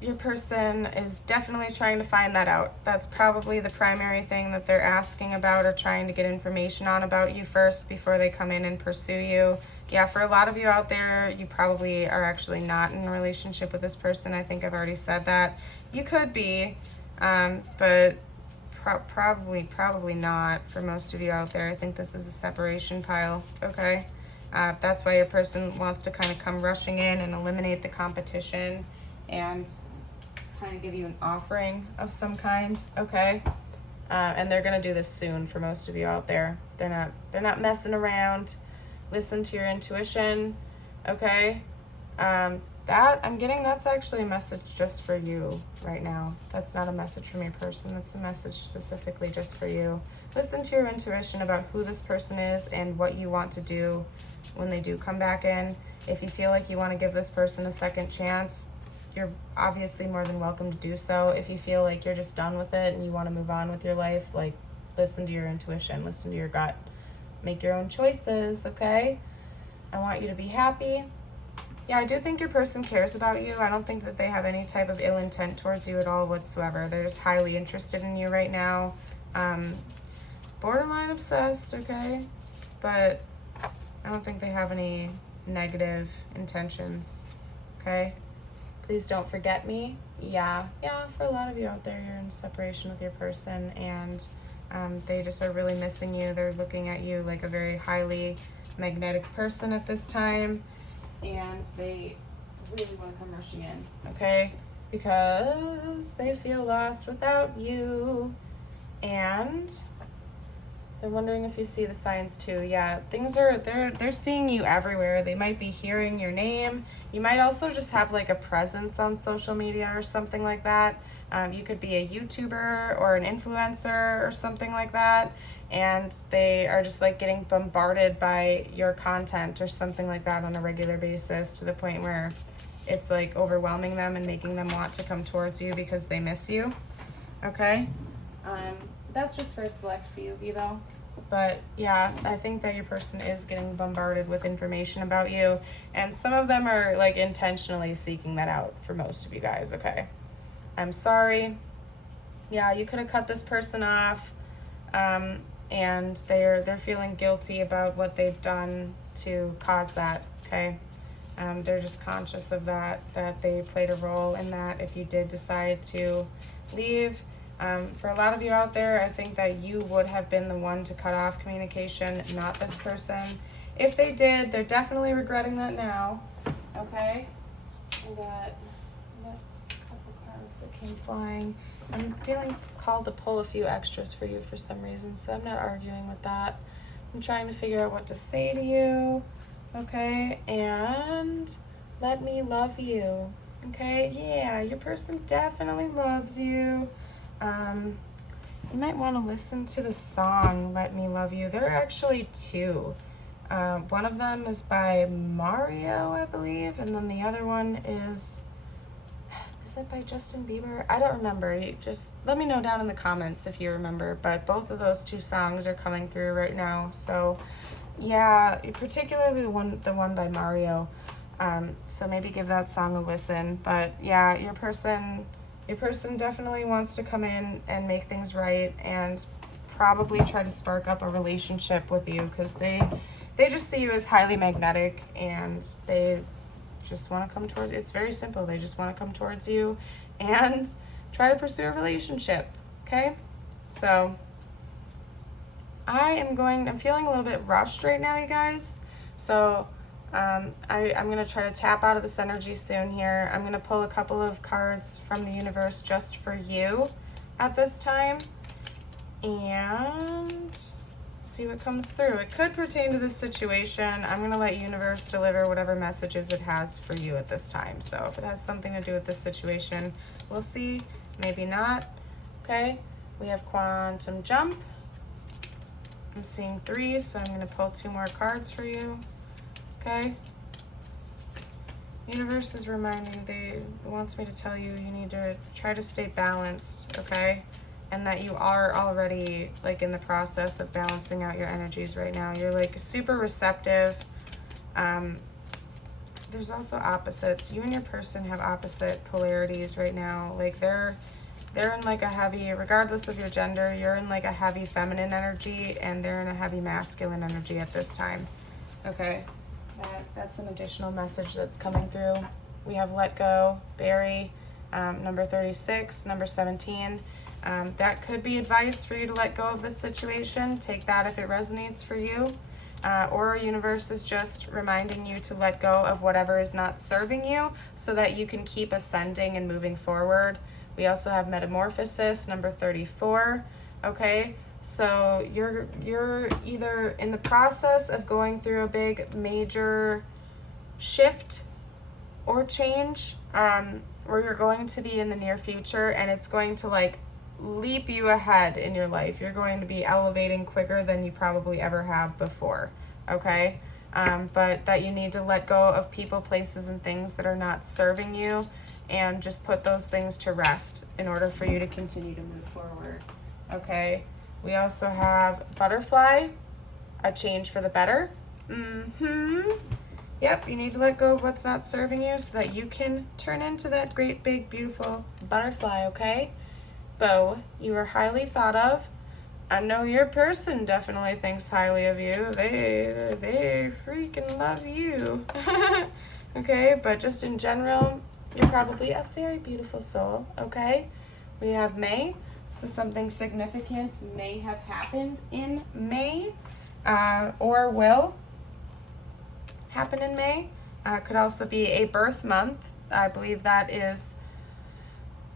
Your person is definitely trying to find that out. That's probably the primary thing that they're asking about, or trying to get information on about you first before they come in and pursue you. Yeah, for a lot of you out there, you probably are actually not in a relationship with this person. I think I've already said that. You could be, but probably not for most of you out there. I think this is a separation pile, okay? That's why your person wants to kind of come rushing in and eliminate the competition and kind of give you an offering of some kind, okay? And they're gonna do this soon for most of you out there. They're not messing around. Listen to your intuition, okay? That's actually a message just for you right now. That's not a message from your person. That's a message specifically just for you. Listen to your intuition about who this person is and what you want to do when they do come back in. If you feel like you want to give this person a second chance, you're obviously more than welcome to do so. If you feel like you're just done with it and you want to move on with your life, like, listen to your intuition, listen to your gut. Make your own choices, okay? I want you to be happy. Yeah, I do think your person cares about you. I don't think that they have any type of ill intent towards you at all whatsoever. They're just highly interested in you right now. Borderline obsessed, okay? But I don't think they have any negative intentions, okay? Please don't forget me. Yeah, for a lot of you out there, you're in separation with your person, and they just are really missing you. They're looking at you like a very highly magnetic person at this time, and they really want to come rushing in, okay? Because they feel lost without you. And They're wondering if you see the signs too. Yeah, things are, they're seeing you everywhere. They might be hearing your name. You might also just have like a presence on social media or something like that. You could be a YouTuber or an influencer or something like that, and they are just like getting bombarded by your content or something like that on a regular basis, to the point where it's like overwhelming them and making them want to come towards you because they miss you. Okay? That's just for a select few of you though. But yeah, I think that your person is getting bombarded with information about you, and some of them are like intentionally seeking that out for most of you guys. Okay, I'm sorry. Yeah, you could have cut this person off, and they're feeling guilty about what they've done to cause that. Okay, they're just conscious of that they played a role in that if you did decide to leave. For a lot of you out there, I think that you would have been the one to cut off communication, not this person. If they did, they're definitely regretting that now. Okay? We got a couple cards that came flying. I'm feeling called to pull a few extras for you for some reason, so I'm not arguing with that. I'm trying to figure out what to say to you. Okay? And let me love you. Okay? Yeah, your person definitely loves you. You might want to listen to the song Let Me Love You. There are actually two. One of them is by Mario, I believe, and then the other one is it by Justin Bieber? I don't remember. You just let me know down in the comments if you remember, but both of those two songs are coming through right now. So yeah, particularly the one by Mario. So maybe give that song a listen. But yeah, your person definitely wants to come in and make things right and probably try to spark up a relationship with you, because they just see you as highly magnetic and they just want to come towards you. It's very simple. They just want to come towards you and try to pursue a relationship. Okay? So I'm feeling a little bit rushed right now, you guys. So I'm going to try to tap out of this energy soon here. I'm going to pull a couple of cards from the universe just for you at this time and see what comes through. It could pertain to this situation. I'm going to let universe deliver whatever messages it has for you at this time. So if it has something to do with this situation, we'll see. Maybe not. Okay, we have quantum jump. I'm seeing 3, so I'm going to pull 2 more cards for you. Okay. Universe is reminding, it wants me to tell you, you need to try to stay balanced, okay? And that you are already like in the process of balancing out your energies right now. You're like super receptive. There's also opposites. You and your person have opposite polarities right now. Like they're in like a heavy, regardless of your gender, you're in like a heavy feminine energy and they're in a heavy masculine energy at this time. Okay. That's an additional message that's coming through. We have let go, bury, number 36, number 17. That could be advice for you to let go of this situation. Take that if it resonates for you. Or universe is just reminding you to let go of whatever is not serving you so that you can keep ascending and moving forward. We also have metamorphosis, number 34. Okay. So you're either in the process of going through a big major shift or change, or you're going to be in the near future and it's going to like leap you ahead in your life. You're going to be elevating quicker than you probably ever have before, okay? But that you need to let go of people, places, and things that are not serving you and just put those things to rest in order for you to continue to move forward, okay? We also have butterfly, a change for the better. Yep, you need to let go of what's not serving you so that you can turn into that great, big, beautiful butterfly, okay? Bo, you are highly thought of. I know your person definitely thinks highly of you. They freaking love you. Okay, but just in general, you're probably a very beautiful soul, okay? We have May. So something significant may have happened in May, or will happen in May. Could also be a birth month. I believe that is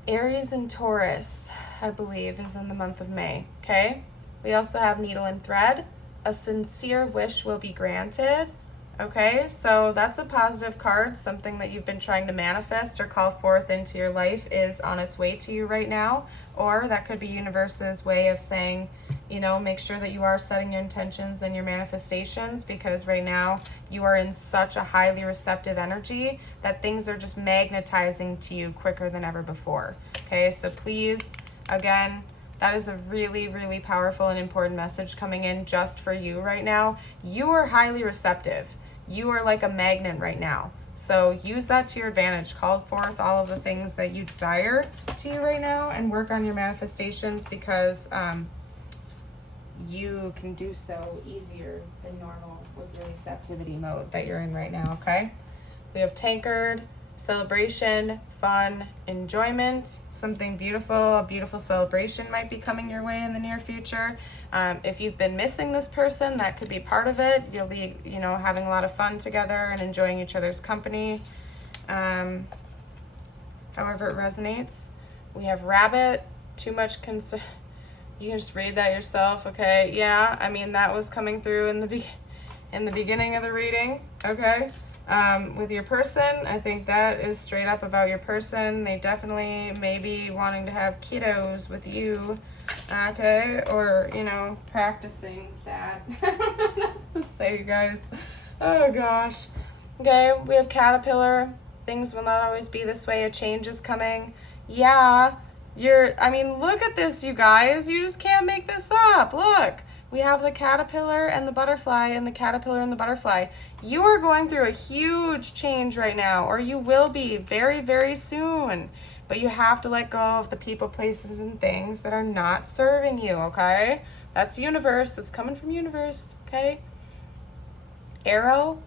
Aries and Taurus, I believe, is in the month of May, okay? We also have needle and thread. A sincere wish will be granted. Okay, so that's a positive card. Something that you've been trying to manifest or call forth into your life is on its way to you right now. Or that could be universe's way of saying, you know, make sure that you are setting your intentions and your manifestations, because right now you are in such a highly receptive energy that things are just magnetizing to you quicker than ever before. Okay, so please, again, that is a really, really powerful and important message coming in just for you right now. You are highly receptive. You are like a magnet right now. So use that to your advantage. Call forth all of the things that you desire to you right now and work on your manifestations, because you can do so easier than normal with your receptivity mode that you're in right now, okay? We have tankard, celebration, fun, enjoyment, something beautiful. A beautiful celebration might be coming your way in the near future. If you've been missing this person, that could be part of it. You'll be, you know, having a lot of fun together and enjoying each other's company. However it resonates. We have rabbit, too much concern. You can just read that yourself, okay? Yeah, I mean, that was coming through in the beginning of the reading, okay? With your person, I think that is straight up about your person. They definitely may be wanting to have kiddos with you, okay? Or, you know, practicing that. I don't know what else to say, guys. Oh, gosh. Okay, we have caterpillar. Things will not always be this way. A change is coming. Yeah, I mean, look at this, you guys. You just can't make this up. Look. We have the caterpillar and the butterfly, and the caterpillar and the butterfly. You are going through a huge change right now, or you will be very, very soon. But you have to let go of the people, places, and things that are not serving you, okay? That's universe. That's coming from universe, okay? Arrow,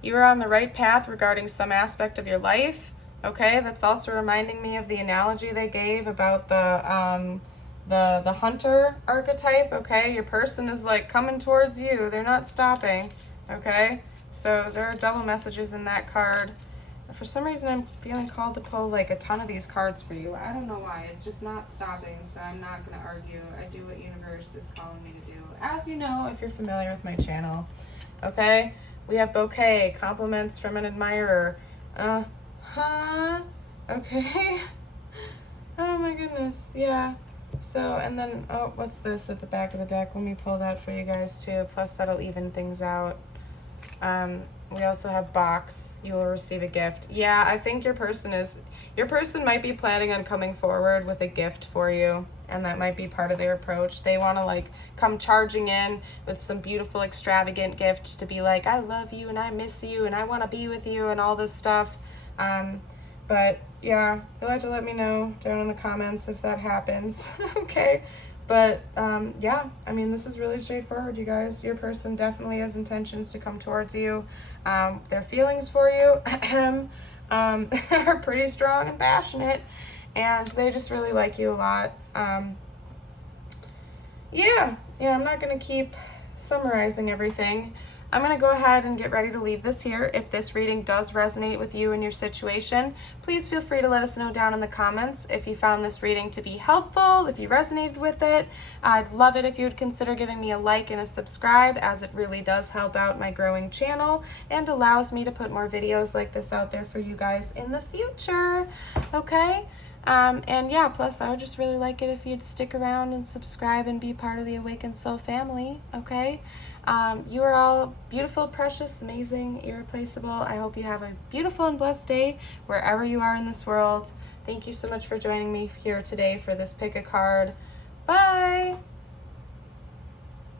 you are on the right path regarding some aspect of your life, okay? That's also reminding me of the analogy they gave about the hunter archetype, okay? Your person is like coming towards you. They're not stopping, okay? So there are double messages in that card. For some reason, I'm feeling called to pull like a ton of these cards for you. I don't know why. It's just not stopping, so I'm not going to argue. I do what universe is calling me to do, as you know if you're familiar with my channel, okay? We have bouquet, compliments from an admirer. Okay. Oh my goodness, yeah. So, and then, oh, what's this at the back of the deck? Let me pull that for you guys too. Plus, that'll even things out. We also have box. You will receive a gift. Yeah, I think your person might be planning on coming forward with a gift for you, and that might be part of their approach. They want to like come charging in with some beautiful, extravagant gift to be like, I love you and I miss you and I want to be with you and all this stuff. But yeah, you'll have to let me know down in the comments if that happens. Okay. But yeah, I mean, this is really straightforward, you guys. Your person definitely has intentions to come towards you. Their feelings for you are pretty strong and passionate, and they just really like you a lot. Yeah, I'm not going to keep summarizing everything. I'm going to go ahead and get ready to leave this here. If this reading does resonate with you and your situation, please feel free to let us know down in the comments if you found this reading to be helpful, if you resonated with it. I'd love it if you would consider giving me a like and a subscribe, as it really does help out my growing channel and allows me to put more videos like this out there for you guys in the future, okay? And yeah, plus I would just really like it if you'd stick around and subscribe and be part of the Awakened Soul family, okay? You are all beautiful, precious, amazing, irreplaceable. I hope you have a beautiful and blessed day wherever you are in this world. Thank you so much for joining me here today for this pick a card. Bye!